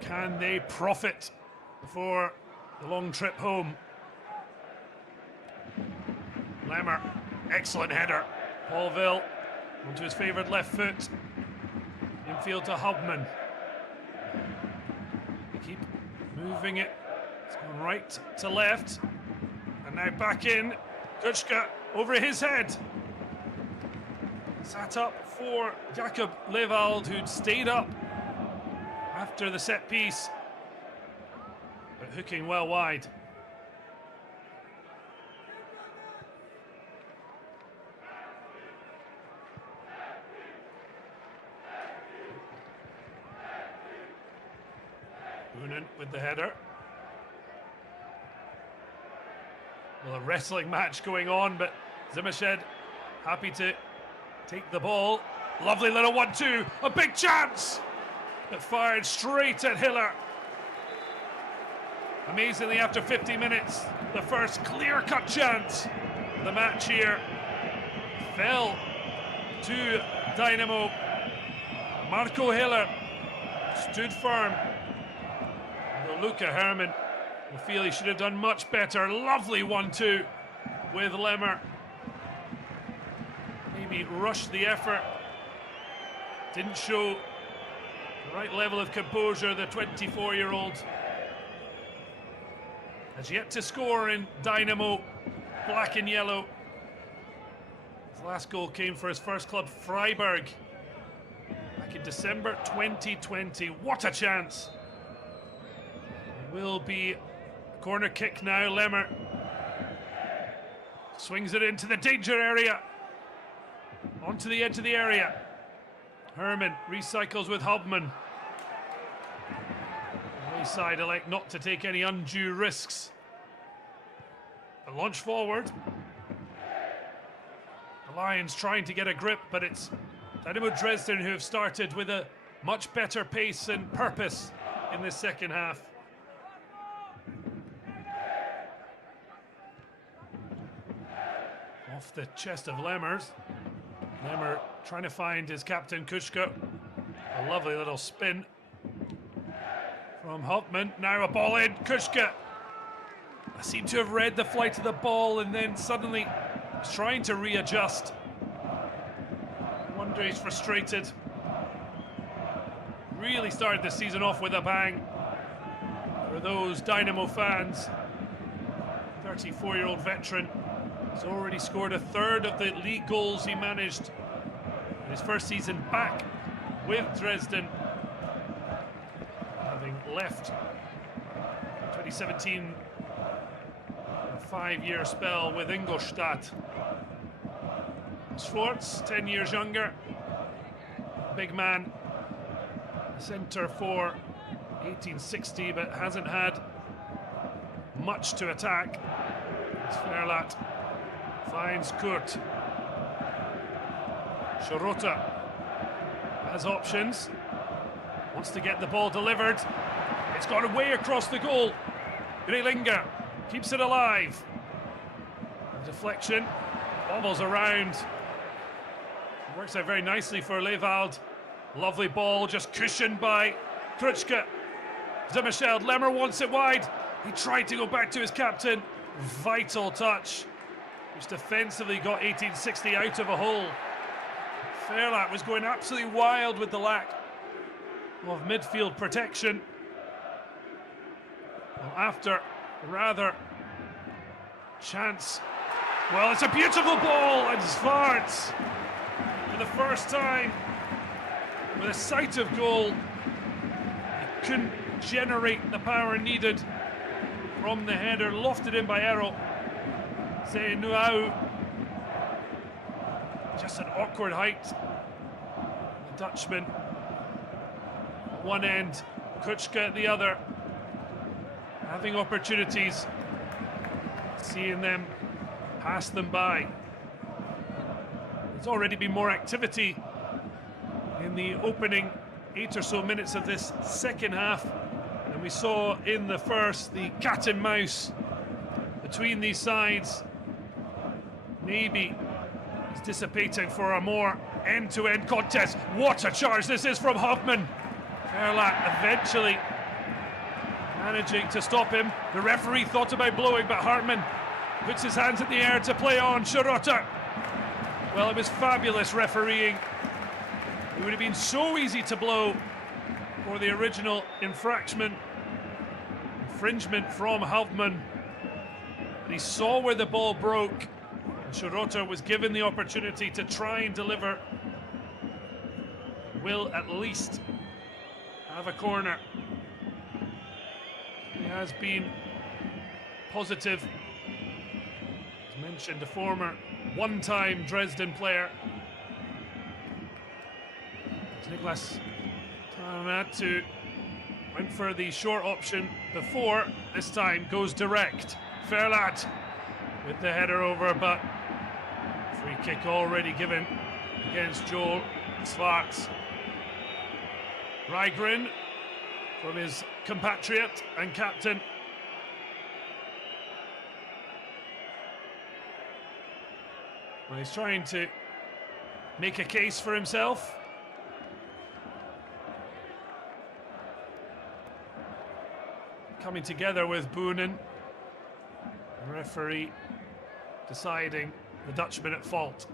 Can they profit before the long trip home? Lemmer, excellent header. Paulville onto his favourite left foot. Infield to Hubman. They keep moving it. It's gone right to left. And now back in. Kuczka over his head. Sat up for Jakob Lewald, who'd stayed up after the set piece, but hooking well wide. Boonen with the header. Well, a wrestling match going on, but Zimmershed happy to take the ball. Lovely little 1-2, a big chance! But fired straight at Hiller. Amazingly, after 50 minutes, the first clear-cut chance of the match here fell to Dynamo. Marco Hiller stood firm. Although Luca Herrmann will feel he should have done much better. Lovely 1-2 with Lemmer. Maybe rushed the effort. Didn't show the right level of composure. The 24-year-old has yet to score in Dynamo black and yellow. His last goal came for his first club, Freiburg, back in December 2020. What a chance! It will be a corner kick now. Lemmer swings it into the danger area, onto the edge of the area. Herrmann recycles with Hubman. The side elect not to take any undue risks. A launch forward. The Lions trying to get a grip, but it's Dynamo Dresden who have started with a much better pace and purpose in this second half. Off the chest of Lemmers. Lemmer trying to find his captain Kuczka. A lovely little spin from Hopman. Now a ball in. Kuczka seemed to have read the flight of the ball and then suddenly was trying to readjust. No wonder he's frustrated. Really started the season off with a bang for those Dynamo fans. 34-year-old veteran has already scored a third of the league goals he managed in his first season back with Dresden, having left 2017 a 5-year spell with Ingolstadt. Schwartz, 10 years younger, big man, centre for 1860, but hasn't had much to attack. As Verlat finds Kurt. Shorota has options, wants to get the ball delivered. It's gone away across the goal. Grelinger keeps it alive. Deflection, bobbles around. Works out very nicely for Lewald. Lovely ball, just cushioned by Kuczka. Zimmerscheld, Lemmer wants it wide. He tried to go back to his captain. Vital touch, which defensively got 1860 out of a hole. Verlat was going absolutely wild with the lack of midfield protection. After a rather chance. Well, it's a beautiful ball, and Svarts, for the first time, with a sight of goal, he couldn't generate the power needed from the header, lofted in by Errol. Say Nuau, just an awkward height. The Dutchman at one end, Kuchka at the other, having opportunities, seeing them pass them by. There's already been more activity in the opening 8 or so minutes of this second half than we saw in the first. The cat and mouse between these sides maybe is dissipating for a more end-to-end contest. What a charge this is from Hoffman. Verlat eventually managing to stop him. The referee thought about blowing, but Hartmann puts his hands in the air to play on. Schroeter. Well, it was fabulous refereeing. It would have been so easy to blow for the original infringement from Hoffman. But he saw where the ball broke, and Schroeter was given the opportunity to try and deliver. Will at least have a corner. He has been positive. As mentioned, a former one-time Dresden player. Niklas Tanatu went for the short option before, this time goes direct. Verlat with the header over, but free kick already given against Joel Svarts. Rygren from his compatriot and captain. Well, he's trying to make a case for himself. Coming together with Boonen. The referee deciding the Dutchman at fault.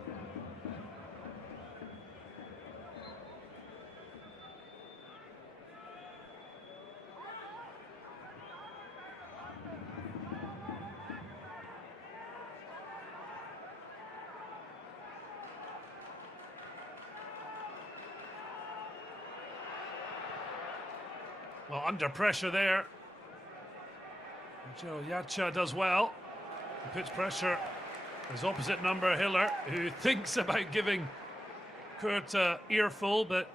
Well, under pressure there. Joe Yacha does well. He puts pressure on his opposite number, Hiller, who thinks about giving Kurt an earful, but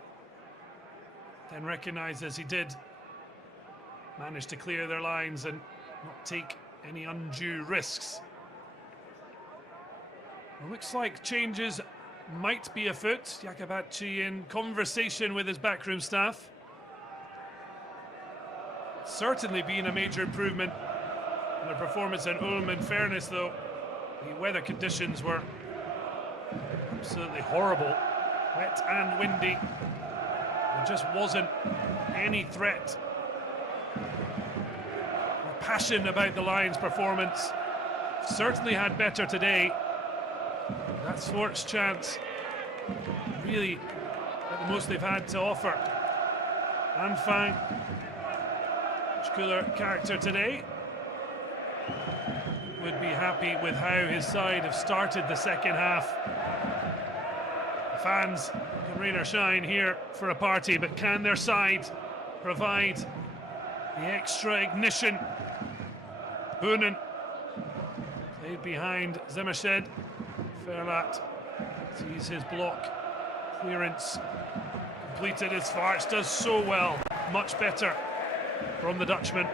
then recognises he did manage to clear their lines and not take any undue risks. It looks like changes might be afoot. Jakabachi in conversation with his backroom staff. Certainly been a major improvement in their performance in Ulm. In fairness, though, the weather conditions were absolutely horrible, wet and windy. There just wasn't any threat or passion about the Lions' performance. Certainly had better today. That Swartz chance really at the most they've had to offer. Anfang, much cooler character today. Would be happy with how his side have started the second half. The fans can rain or shine here for a party, but can their side provide the extra ignition? Boonen played behind Zemershed. Verlat sees his block clearance completed as Svarts does so well. Much better from the Dutchman.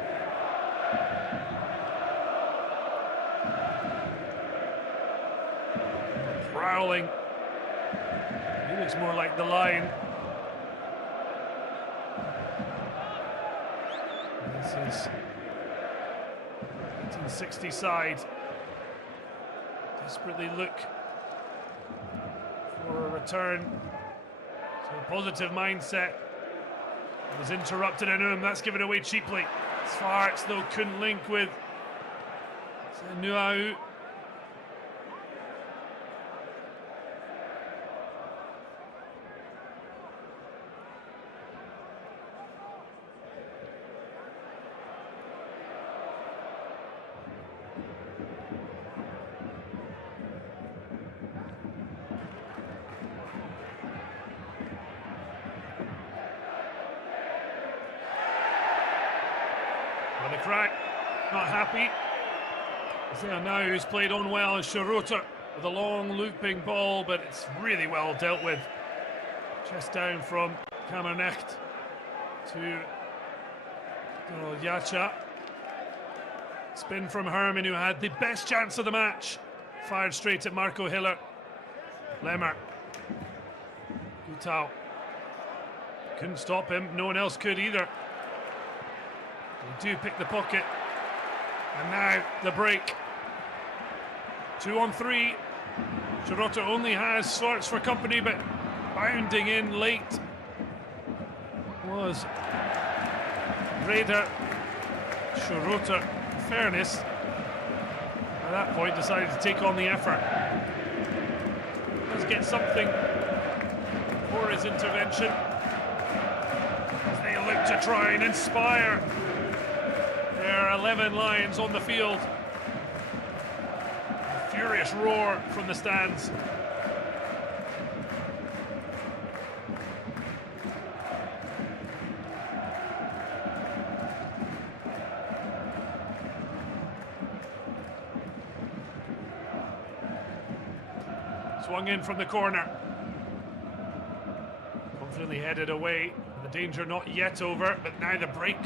Prowling. He looks more like the Lion. This is 1860 side. Desperately look for a return to a positive mindset. It was interrupted in Ulm. That's given away cheaply. Svarts, though, couldn't link with Nuau. Well, the crowd not happy. Now who's played on well is Schroeter with a long looping ball, but it's really well dealt with. Chest down from Kammernecht to Yacha. Spin from Herman, who had the best chance of the match. Fired straight at Marco Hiller. Lemmer. Gutau. Couldn't stop him. No one else could either. They do pick the pocket. And now the break. 2 on 3. Schroeter only has Swartz for company, but bounding in late was Raider. Schroeter, in fairness, at that point decided to take on the effort. Does get something for his intervention as they look to try and inspire their 11 Lions on the field. A furious roar from the stands. Swung in from the corner. Confidently headed away. The danger not yet over, but now the break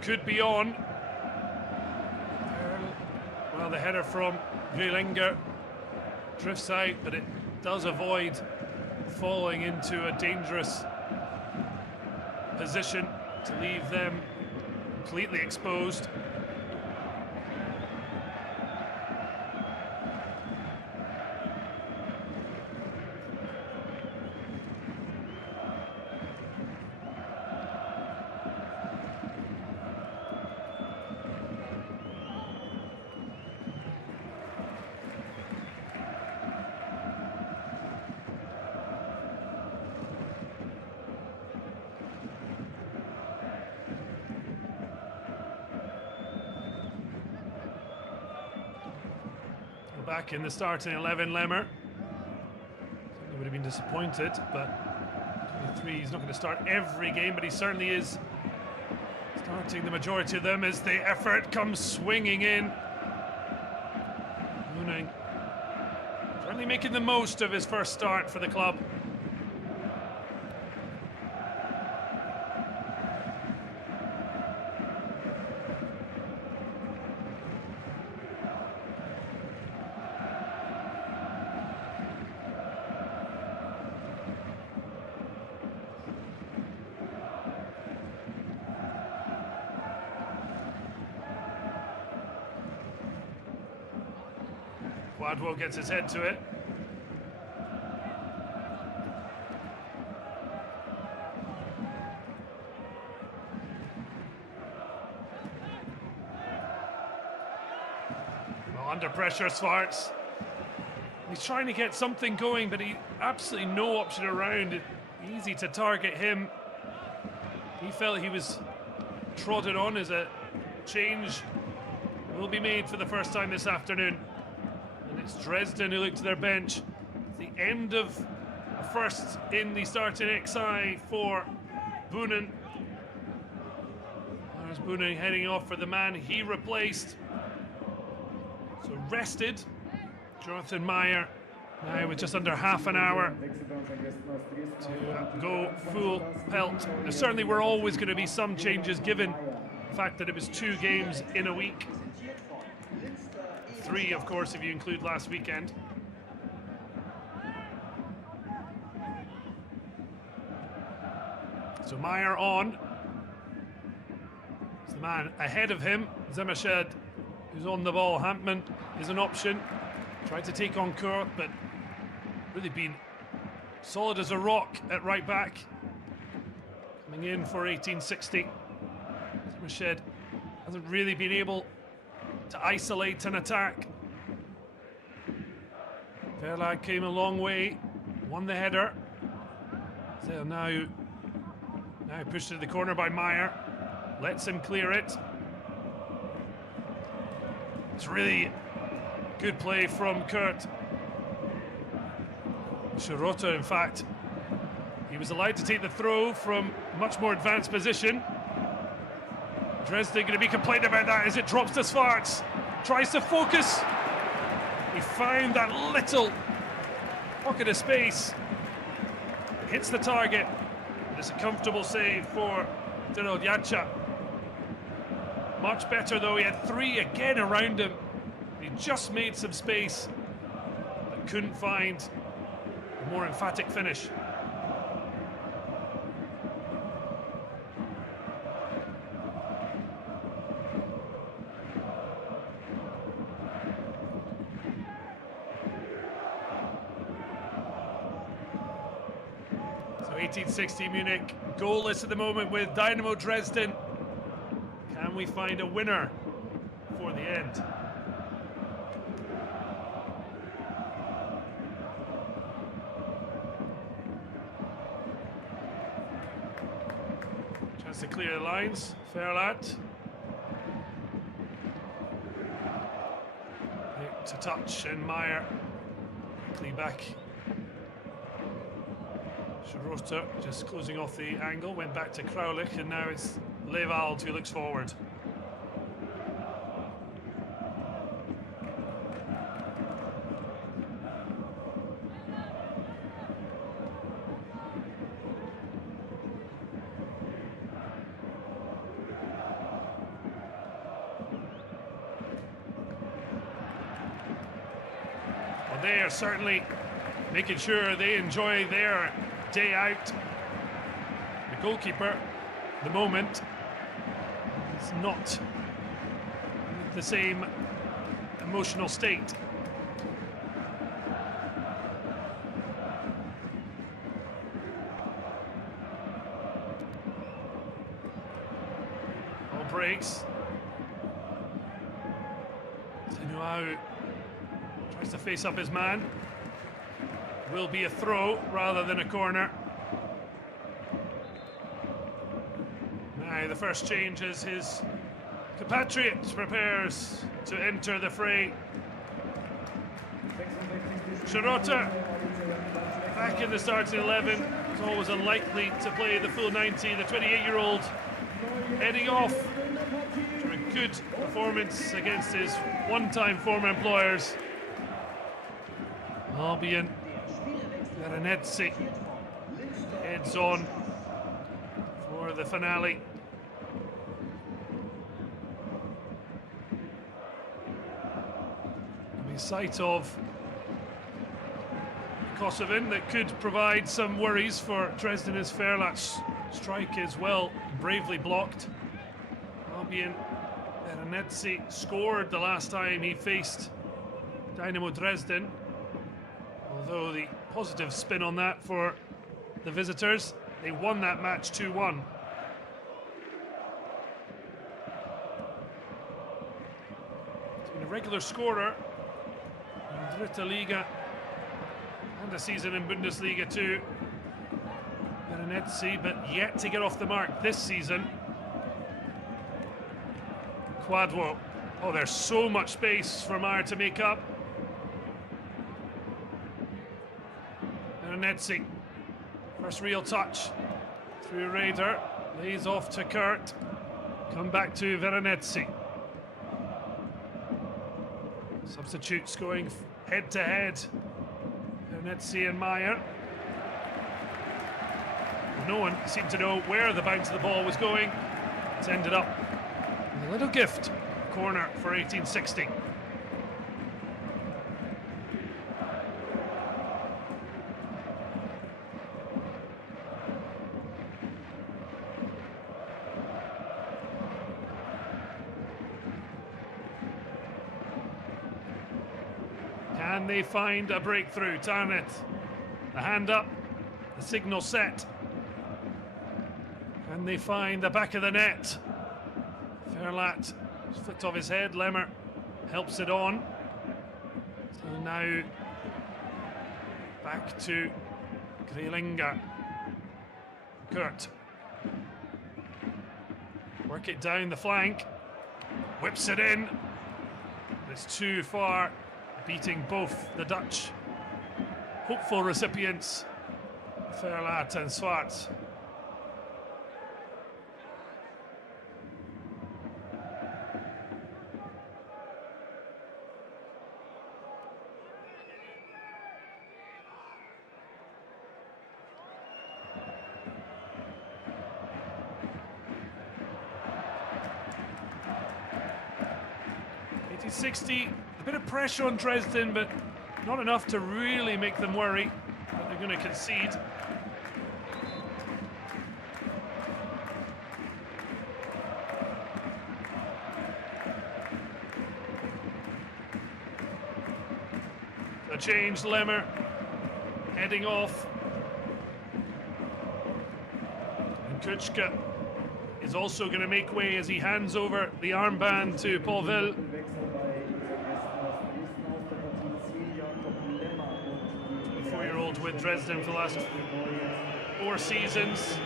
could be on. Well, the header from Vreelinger drifts out, but it does avoid falling into a dangerous position to leave them completely exposed. Back in the starting 11, Lemmer. Certainly would have been disappointed, but 23, he's not going to start every game, but he certainly is starting the majority of them as the effort comes swinging in. Mooning certainly making the most of his first start for the club. Wadwell gets his head to it. Well, under pressure, Swartz. He's trying to get something going, but he absolutely no option around. Easy to target him. He felt he was trodden on as a change will be made for the first time this afternoon. It's Dresden who look to their bench. It's the end of a first in the starting XI for Boonen. There's Boonen heading off for the man he replaced. So rested, Jonathan Meyer now with just under half an hour to go full pelt. There certainly were always going to be some changes given the fact that it was 2 games in a week. 3, of course, if you include last weekend. So Meyer on. It's the man ahead of him, Zemmershed, who's on the ball. Hampman is an option. Tried to take on Kurt, but really been solid as a rock at right back. Coming in for 1860. Zemmershed hasn't really been able to isolate an attack. Verlag came a long way, won the header. So now pushed to the corner by Meyer, lets him clear it. It's really good play from Kurt. Schroeter, in fact, he was allowed to take the throw from much more advanced position. Dresden going to be complaining about that as it drops to Svarts. Tries to focus. He found that little pocket of space. Hits the target. It's a comfortable save for Yacha. Much better though. He had 3 again around him. He just made some space, but couldn't find a more emphatic finish. So 1860 Munich goalless at the moment with Dynamo Dresden. Can we find a winner for the end? Chance to clear the lines. Verlat. To touch, and Meyer quickly back. Schroeter just closing off the angle, went back to Kraulich, and now it's Lewald who looks forward. Well, they are certainly making sure they enjoy their day out. The goalkeeper, at the moment, is not in the same emotional state. Ball breaks. Tenuau tries to face up his man. Will be a throw rather than a corner. Now the first change is his compatriot prepares to enter the fray. Schroeter back in the starting 11. Is always unlikely to play the full 90. The 28-year-old heading off for a good performance against his one-time former employers. Albion. Veronese heads on for the finale. In sight of Kosovan that could provide some worries for Dresden as Verlat's strike is well bravely blocked. Albion Veronese scored the last time he faced Dynamo Dresden. Although the positive spin on that for the visitors, they won that match 2-1. He's been a regular scorer in Dritte Liga and a season in Bundesliga too. Veronese, but yet to get off the mark this season. Quadwo. Oh, there's so much space for Meyer to make up. Veronese, first real touch through Raider, lays off to Kurt, come back to Veronese. Substitutes going head to head, Veronese and Meyer. No one seemed to know where the bounce of the ball was going. It's ended up with a little gift, corner for 1860. Can they find a breakthrough? Tarnet, the hand up, the signal set. Can they find the back of the net? Verlat flicked off his head. Lemmer helps it on. So now back to Grelinga. Kurt. Work it down the flank. Whips it in. It's too far, beating both the Dutch hopeful recipients, Verlat and Swartz. 60, a bit of pressure on Dresden, but not enough to really make them worry that they're going to concede. A change, Lemmer heading off. And Kuchka is also going to make way as he hands over the armband to Pauville. 24-year-old with Dresden for the last 4 seasons.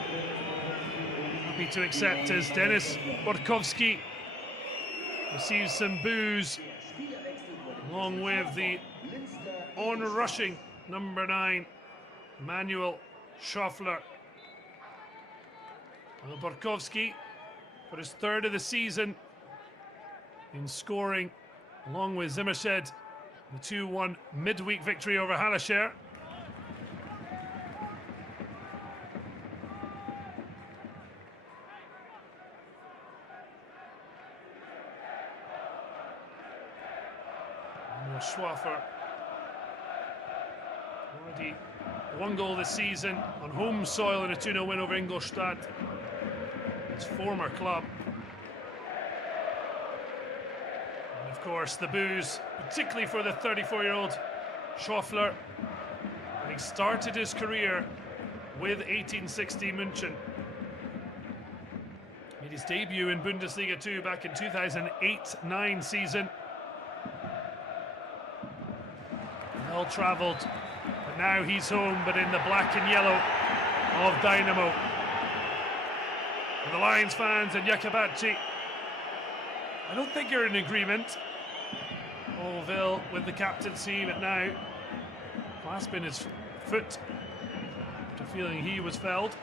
Happy to accept as Denis Borkowski receives some boos, along with the on-rushing number 9, Manuel Schaffler. Borkowski for his 3rd of the season in scoring, along with Zimmershed, the 2-1 midweek victory over Hallescher. Schwaffer, already 1 goal this season on home soil in a 2-0 win over Ingolstadt, his former club. And of course the boos, particularly for the 34-year-old Schaffler, having started his career with 1860 München. Made his debut in Bundesliga 2 back in 2008-9 season. Well travelled, but now he's home, but in the black and yellow of Dynamo. And the Lions fans and Jakubacci, I don't think you're in agreement. Pauville with the captaincy, but now clasping his foot after feeling he was felled.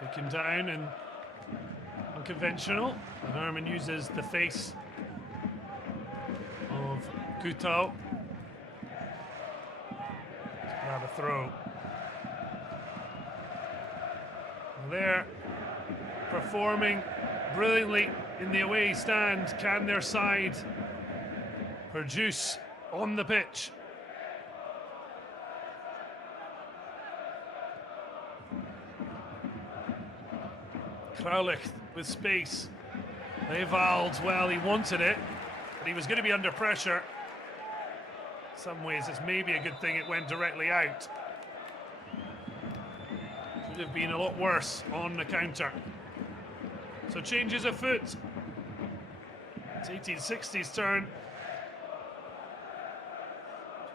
Taken down and unconventional. And Herman uses the face of Gutau to grab a throw. Well, they're performing brilliantly in the away stand. Can their side produce on the pitch? Kraulich with space. Levald, well, he wanted it, but he was going to be under pressure. In some ways, it's maybe a good thing it went directly out. Could have been a lot worse on the counter. So changes of foot. It's 1860's turn.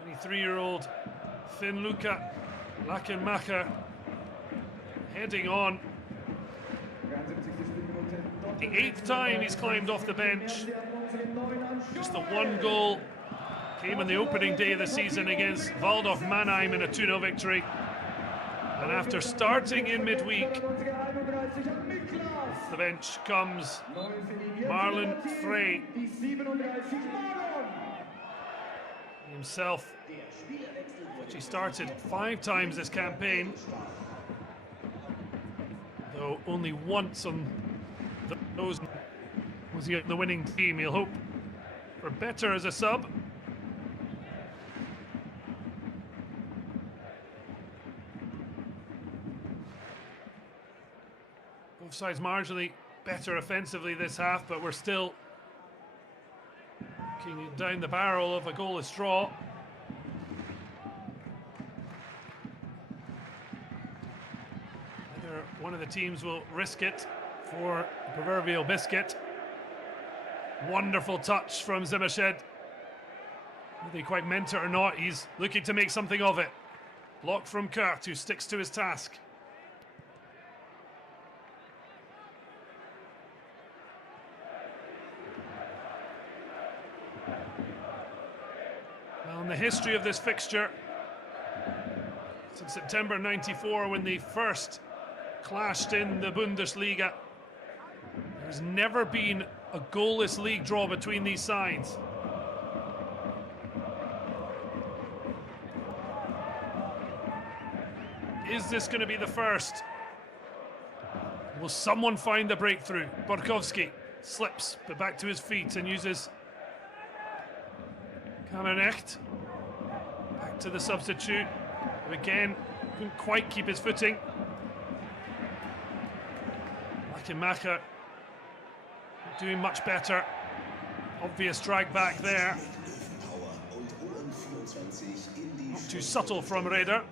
23-year-old Finn-Luca Lachenmacher heading on. The 8th time he's climbed off the bench. Just the 1 goal came on the opening day of the season against Waldorf Mannheim in a 2-0 victory. And after starting in midweek, off the bench comes Marlon Frey. Himself, actually started 5 times this campaign, though only once on those was he on the winning team. He'll hope for better as a sub. Both sides marginally better offensively this half, but we're still looking down the barrel of a goalless draw. Either one of the teams will risk it for the proverbial biscuit. Wonderful touch from Zimmershed. Whether he quite meant it or not, he's looking to make something of it. Block from Kurt, who sticks to his task. the history of this fixture, since September '94 when they first clashed in the Bundesliga, there's never been a goalless league draw between these sides. Is this going to be the first? Will someone find the breakthrough? Borkowski slips, but back to his feet and uses Kamernecht. Back to the substitute, who again couldn't quite keep his footing. Lakenmacher doing much better. Obvious drag back there. Not too subtle from Reder.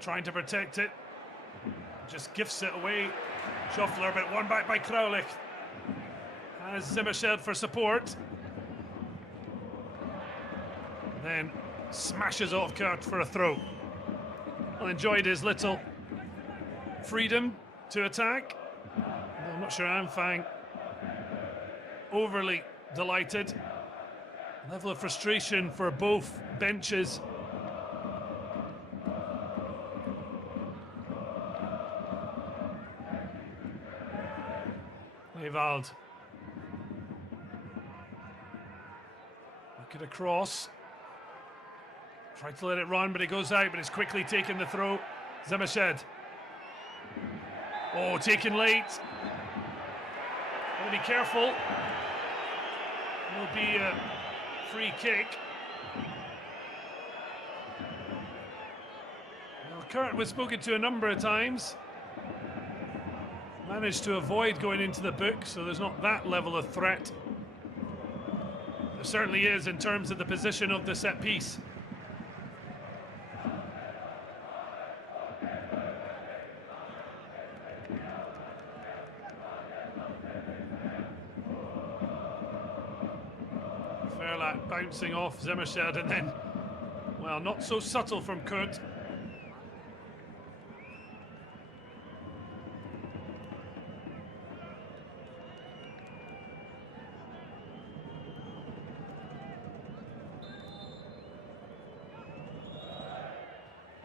Trying to protect it, just gifts it away. Schöffler, but won back by Kraulich. Has Zimmershed for support. Then smashes off Kurt for a throw. Well, enjoyed his little freedom to attack. I'm not sure Anfang overly delighted. Level of frustration for both benches. Ewald. Look at a cross. Tried to let it run, but it goes out, but it's quickly taken the throw. Zimmershed. Oh, taken late. Gotta be careful. Will be a free kick. Well, Kurt was spoken to a number of times. Managed to avoid going into the book, so there's not that level of threat. There certainly is in terms of the position of the set piece. Verlat bouncing off Zimmershed, and then, well, not so subtle from Kurt.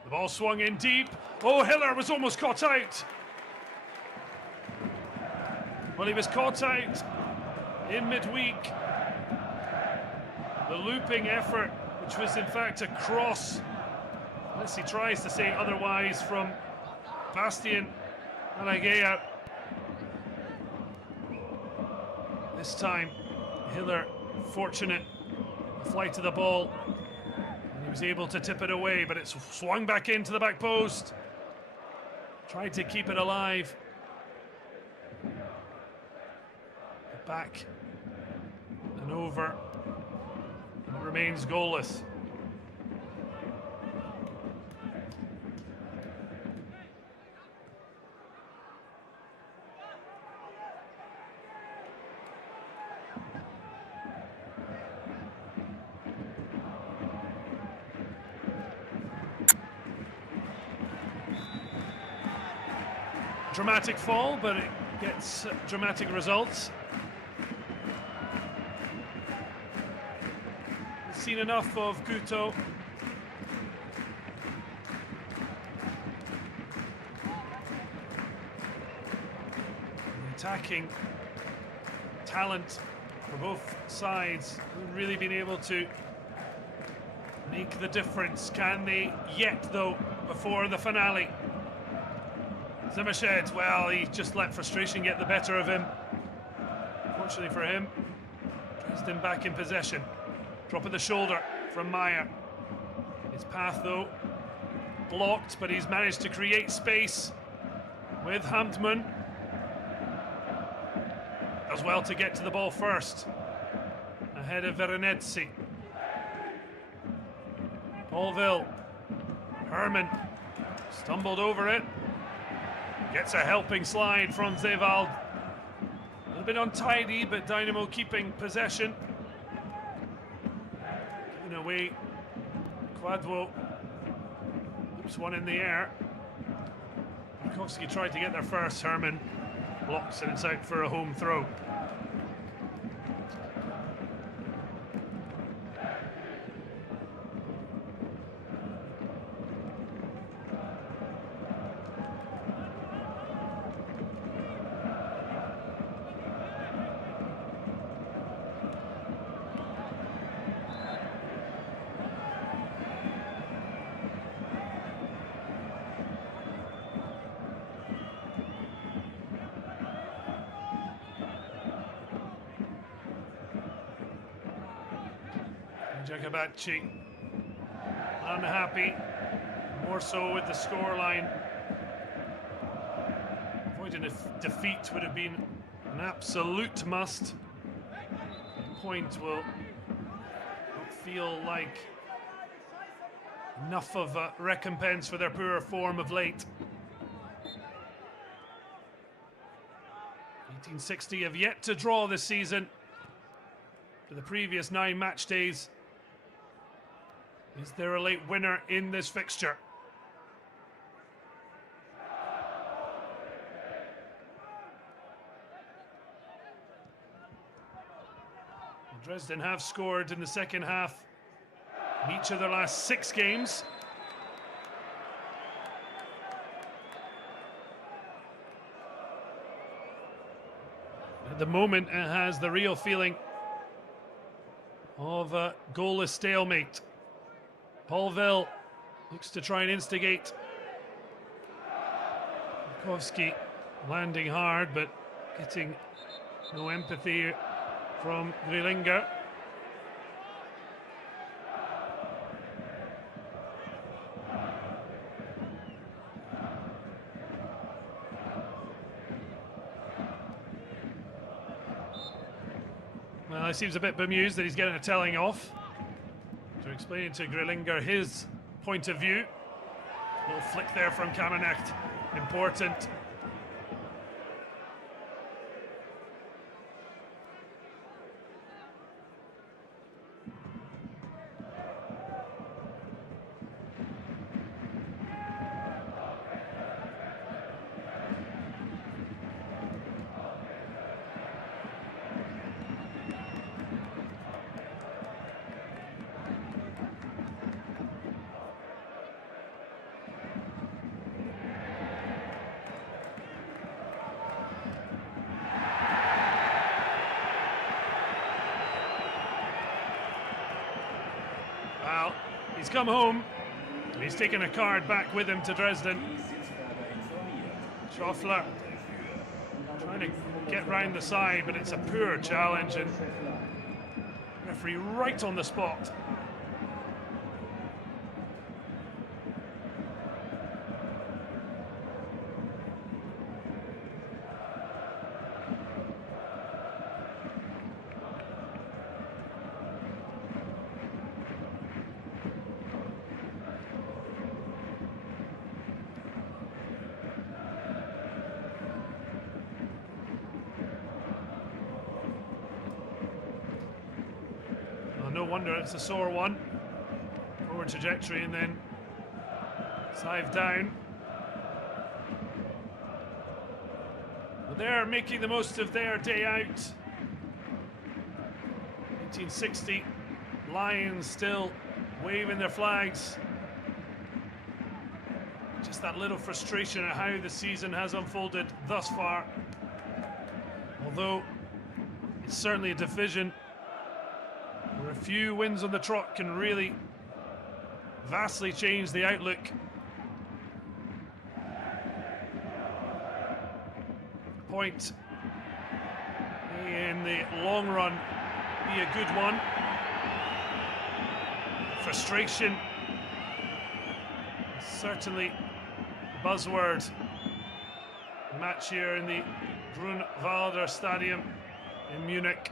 The ball swung in deep. Oh, Hiller was almost caught out. Well, he was caught out in midweek. The looping effort, which was in fact a cross, unless he tries to say otherwise, from Bastian Alagea. This time, Hiller fortunate flight of the ball. He was able to tip it away, but it swung back into the back post. Tried to keep it alive. Back and over. And it remains goalless. Dramatic fall, but it gets dramatic results. We've seen enough of Guto. Attacking talent for both sides. Haven't really been able to make the difference. Can they yet, though, before the finale? Zimmershed, well, he just let frustration get the better of him. Fortunately for him, Dresden back in possession. Drop of the shoulder from Meyer. His path, though, blocked, but he's managed to create space with Hamptmann. Does well to get to the ball first, ahead of Veronesi. Paulville. Herman stumbled over it. Gets a helping slide from Zewald. A little bit untidy, but Dynamo keeping possession. Giving away Kwadwo loops one in the air. Burkowski tried to get there first. Herman blocks and it's out for a home throw. Jakabachi unhappy, more so with the scoreline. Avoiding a defeat would have been an absolute must. The point will feel like enough of a recompense for their poor form of late. 1860 have yet to draw this season. For the previous 9 match days. Is there a late winner in this fixture? Dresden have scored in the second half in each of their last 6 games. At the moment, it has the real feeling of a goalless stalemate. Paulville looks to try and instigate. Burkowski landing hard, but getting no empathy from Grilinger. Well, he seems a bit bemused that he's getting a telling off. So explaining to Grilinger his point of view. Little flick there from Kamenecht. Important. Well, he's come home and he's taken a card back with him to Dresden. Schoffler trying to get round the side, but it's a poor challenge and referee right on the spot. No wonder it's a sore one. Forward trajectory and then dive down. But they're making the most of their day out. 1860, Lions still waving their flags. Just that little frustration at how the season has unfolded thus far. Although it's certainly a division where a few wins on the trot can really vastly change the outlook. Point in the long run be a good one. Frustration, certainly a buzzword. The match here in the Grunwalder Stadium in Munich.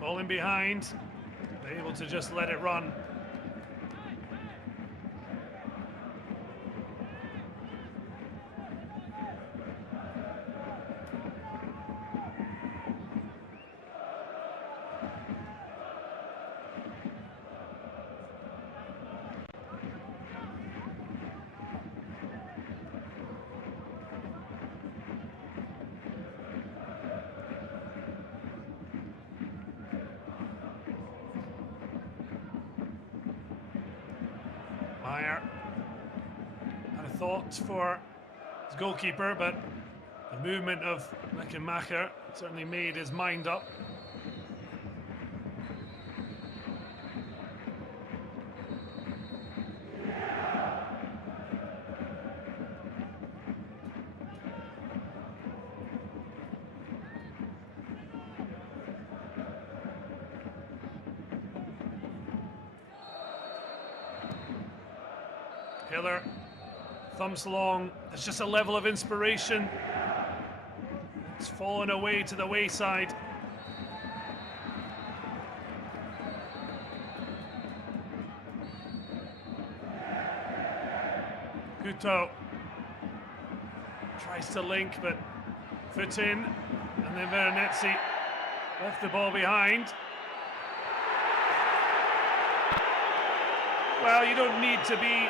Falling behind, able to just let it run. Meyer had a thought for his goalkeeper, but the movement of Meckenmacher certainly made his mind up. Hiller thumps along. There's just a level of inspiration. It's fallen away to the wayside. Guto tries to link, but foot in, and then Veronesi left the ball behind. Well, you don't need to be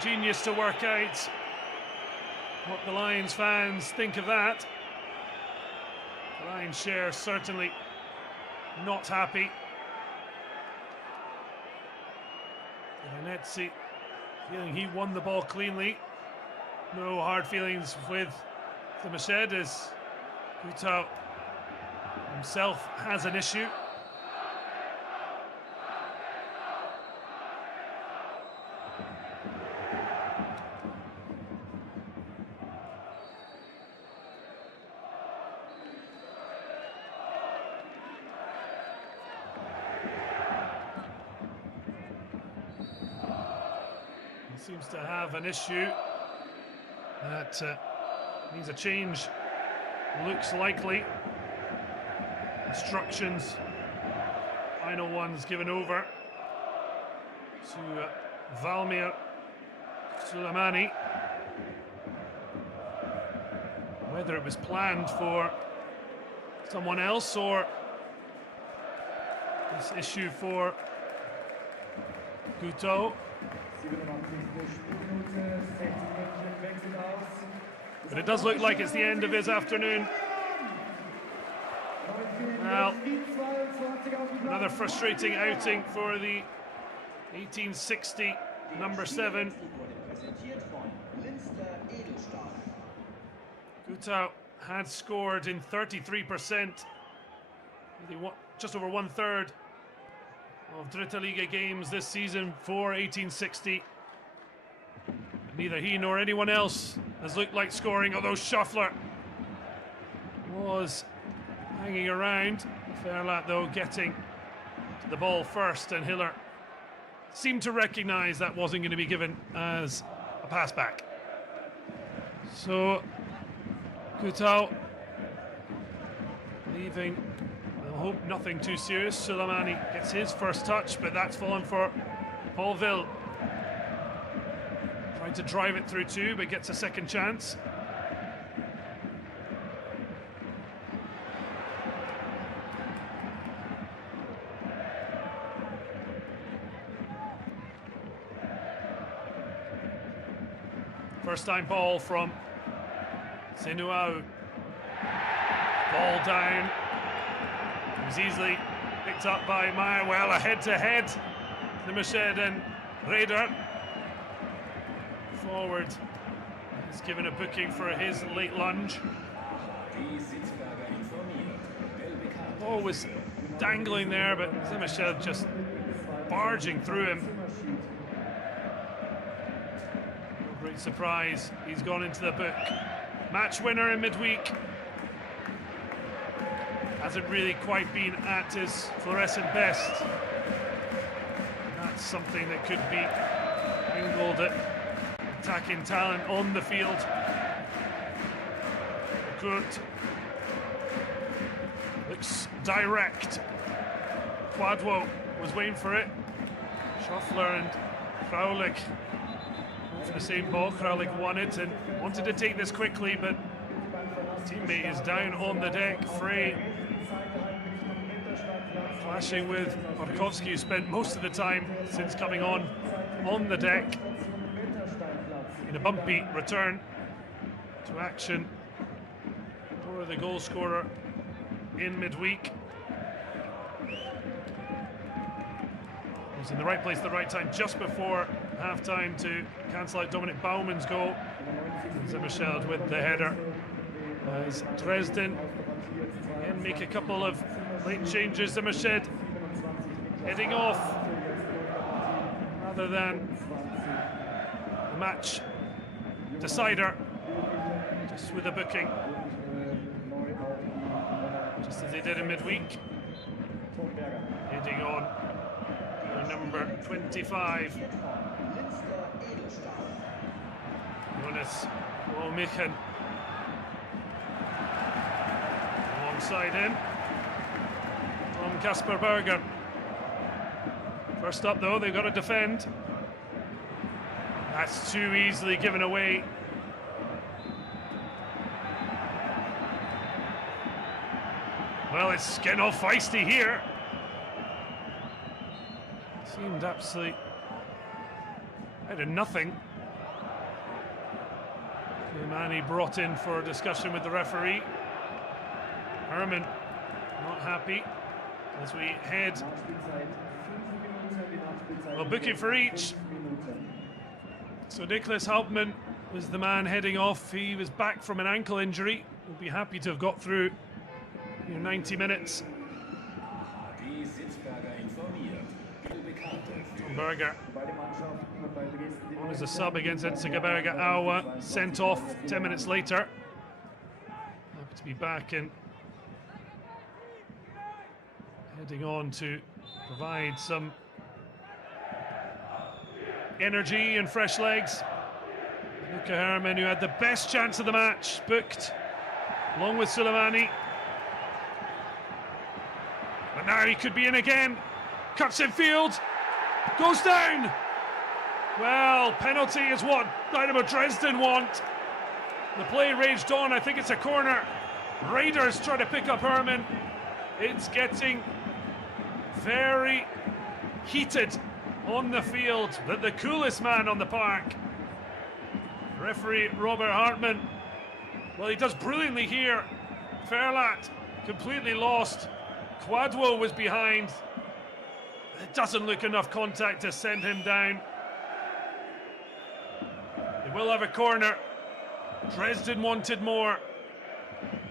genius to work out what the Lions fans think of that. The Lions share certainly not happy. Veronesi feeling he won the ball cleanly. No hard feelings with the Machad as Guto himself has an issue. Seems to have an issue that means a change looks likely. Instructions, final ones given over to Valmir Suleimani. Whether it was planned for someone else or this issue for Guto. But it does look like it's the end of his afternoon. Well, another frustrating outing for the 1860 number 7. Guto had scored in 33%, just over 1/3 of Dritte Liga games this season for 1860. Neither he nor anyone else has looked like scoring, although Schöffler was hanging around. Verlat, though, getting to the ball first, and Hiller seemed to recognise that wasn't going to be given as a pass back. So, Guto leaving, I hope nothing too serious. Suleimani gets his first touch, but that's fallen for Paul Ville. Trying to drive it through too, but gets a second chance. First time ball from Senuau. Ball down. It was easily picked up by Meyer. Well, a head-to-head. The Machad and Raider. Forward. He's given a booking for his late lunge. Ball was dangling there, but Machad just barging through him. Great surprise, he's gone into the book. Match winner in midweek. Hasn't really quite been at his fluorescent best. That's something that could be angled at attacking talent on the field. Kurt looks direct. Quadwo was waiting for it. Schoffler and Kraulik for the same ball. Kraulik won it and wanted to take this quickly, but teammate is down on the deck. Frey clashing with Borkowski, who spent most of the time since coming on the deck. In a bumpy return to action for the goal scorer in midweek. Was in the right place at the right time just before half-time to cancel out Dominic Baumann's goal. Zimmerscheld with the header as Dresden and make a couple of late changes. Zimmerscheld heading off rather than the match decider, just with a booking, just as they did in midweek. Heading on number 25, Jonas Olmichen alongside him from Kasper Berger. First up though, they've got to defend. That's too easily given away. Well, it's getting all feisty here. Seemed absolutely out of nothing. The man he brought in for a discussion with the referee. Herman not happy as we head. Well, booking for each. So Niklas Hauptmann was the man heading off. He was back from an ankle injury. We'll be happy to have got through 90 minutes. Berger on as a sub against Enziger. Aua sent off 10 minutes later. Happy to be back and heading on to provide some energy and fresh legs. Luca Herman, who had the best chance of the match, booked along with Suleimani. But now he could be in again. Cuts in field. Goes down. Well, penalty is what Dynamo Dresden want. The play raged on. I think it's a corner. Raiders try to pick up Herman. It's getting very heated on the field. The coolest man on the park, referee Robert Hartmann. Well, he does brilliantly here. Verlat completely lost. Quadwo was behind. It doesn't look enough contact to send him down. They will have a corner. Dresden wanted more.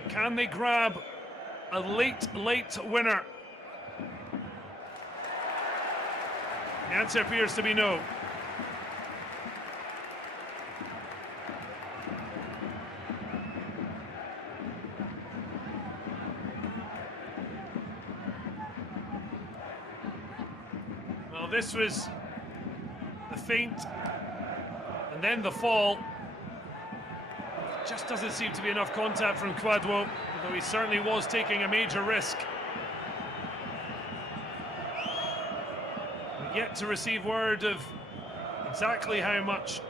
Can they grab a late winner? The answer appears to be no. Well, this was the feint and then the fall. Just doesn't seem to be enough contact from Quadwo, although he certainly was taking a major risk. We're yet to receive word of exactly how much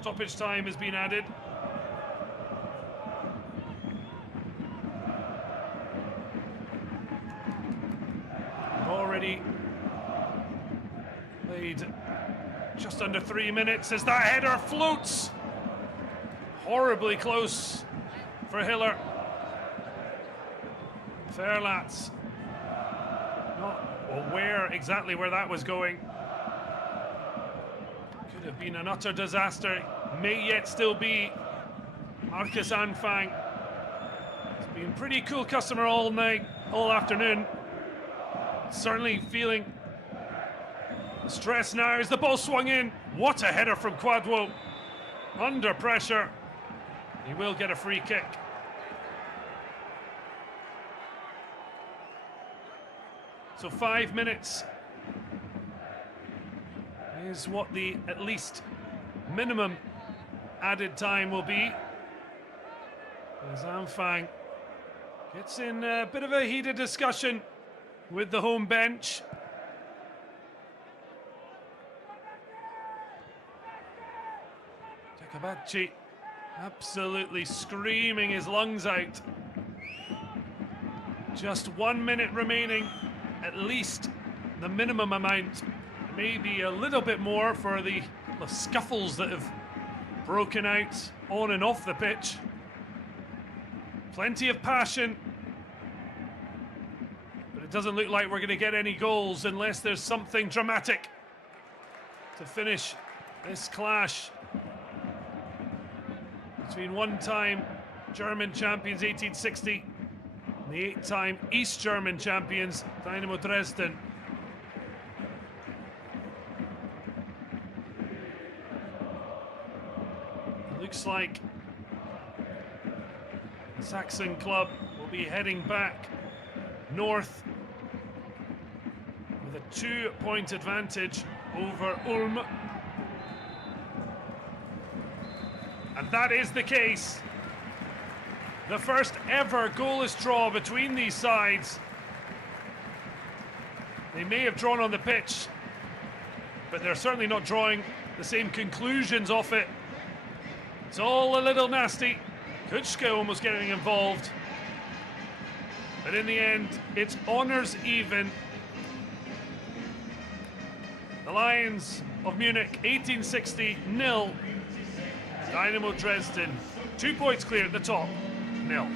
stoppage time has been added. We've already played just under 3 minutes as that header floats. Horribly close for Hiller. Verlat's not aware exactly where that was going. Could have been an utter disaster. May yet still be. Marcus Anfang has been pretty cool customer all night, all afternoon. Certainly feeling the stress now as the ball swung in. What a header from Quadwo. Under pressure. He will get a free kick. So 5 minutes is what the at least minimum added time will be. As Anfang Gets in a bit of a heated discussion with the home bench. Jakabachi absolutely screaming his lungs out. Just 1 minute remaining, at least the minimum amount, maybe a little bit more for the scuffles that have broken out on and off the pitch. Plenty of passion, but it doesn't look like we're going to get any goals unless there's something dramatic to finish this clash between one-time German champions 1860 and the 8-time East German champions Dynamo Dresden. It looks like the Saxon club will be heading back north with a 2-point advantage over Ulm. And that is the case. The first ever goalless draw between these sides. They may have drawn on the pitch, but they're certainly not drawing the same conclusions off it. It's all a little nasty. Kutschke almost getting involved. But in the end, it's honours even. The Lions of Munich, 1860, 0. Dynamo Dresden, 2 points clear at the top, 0.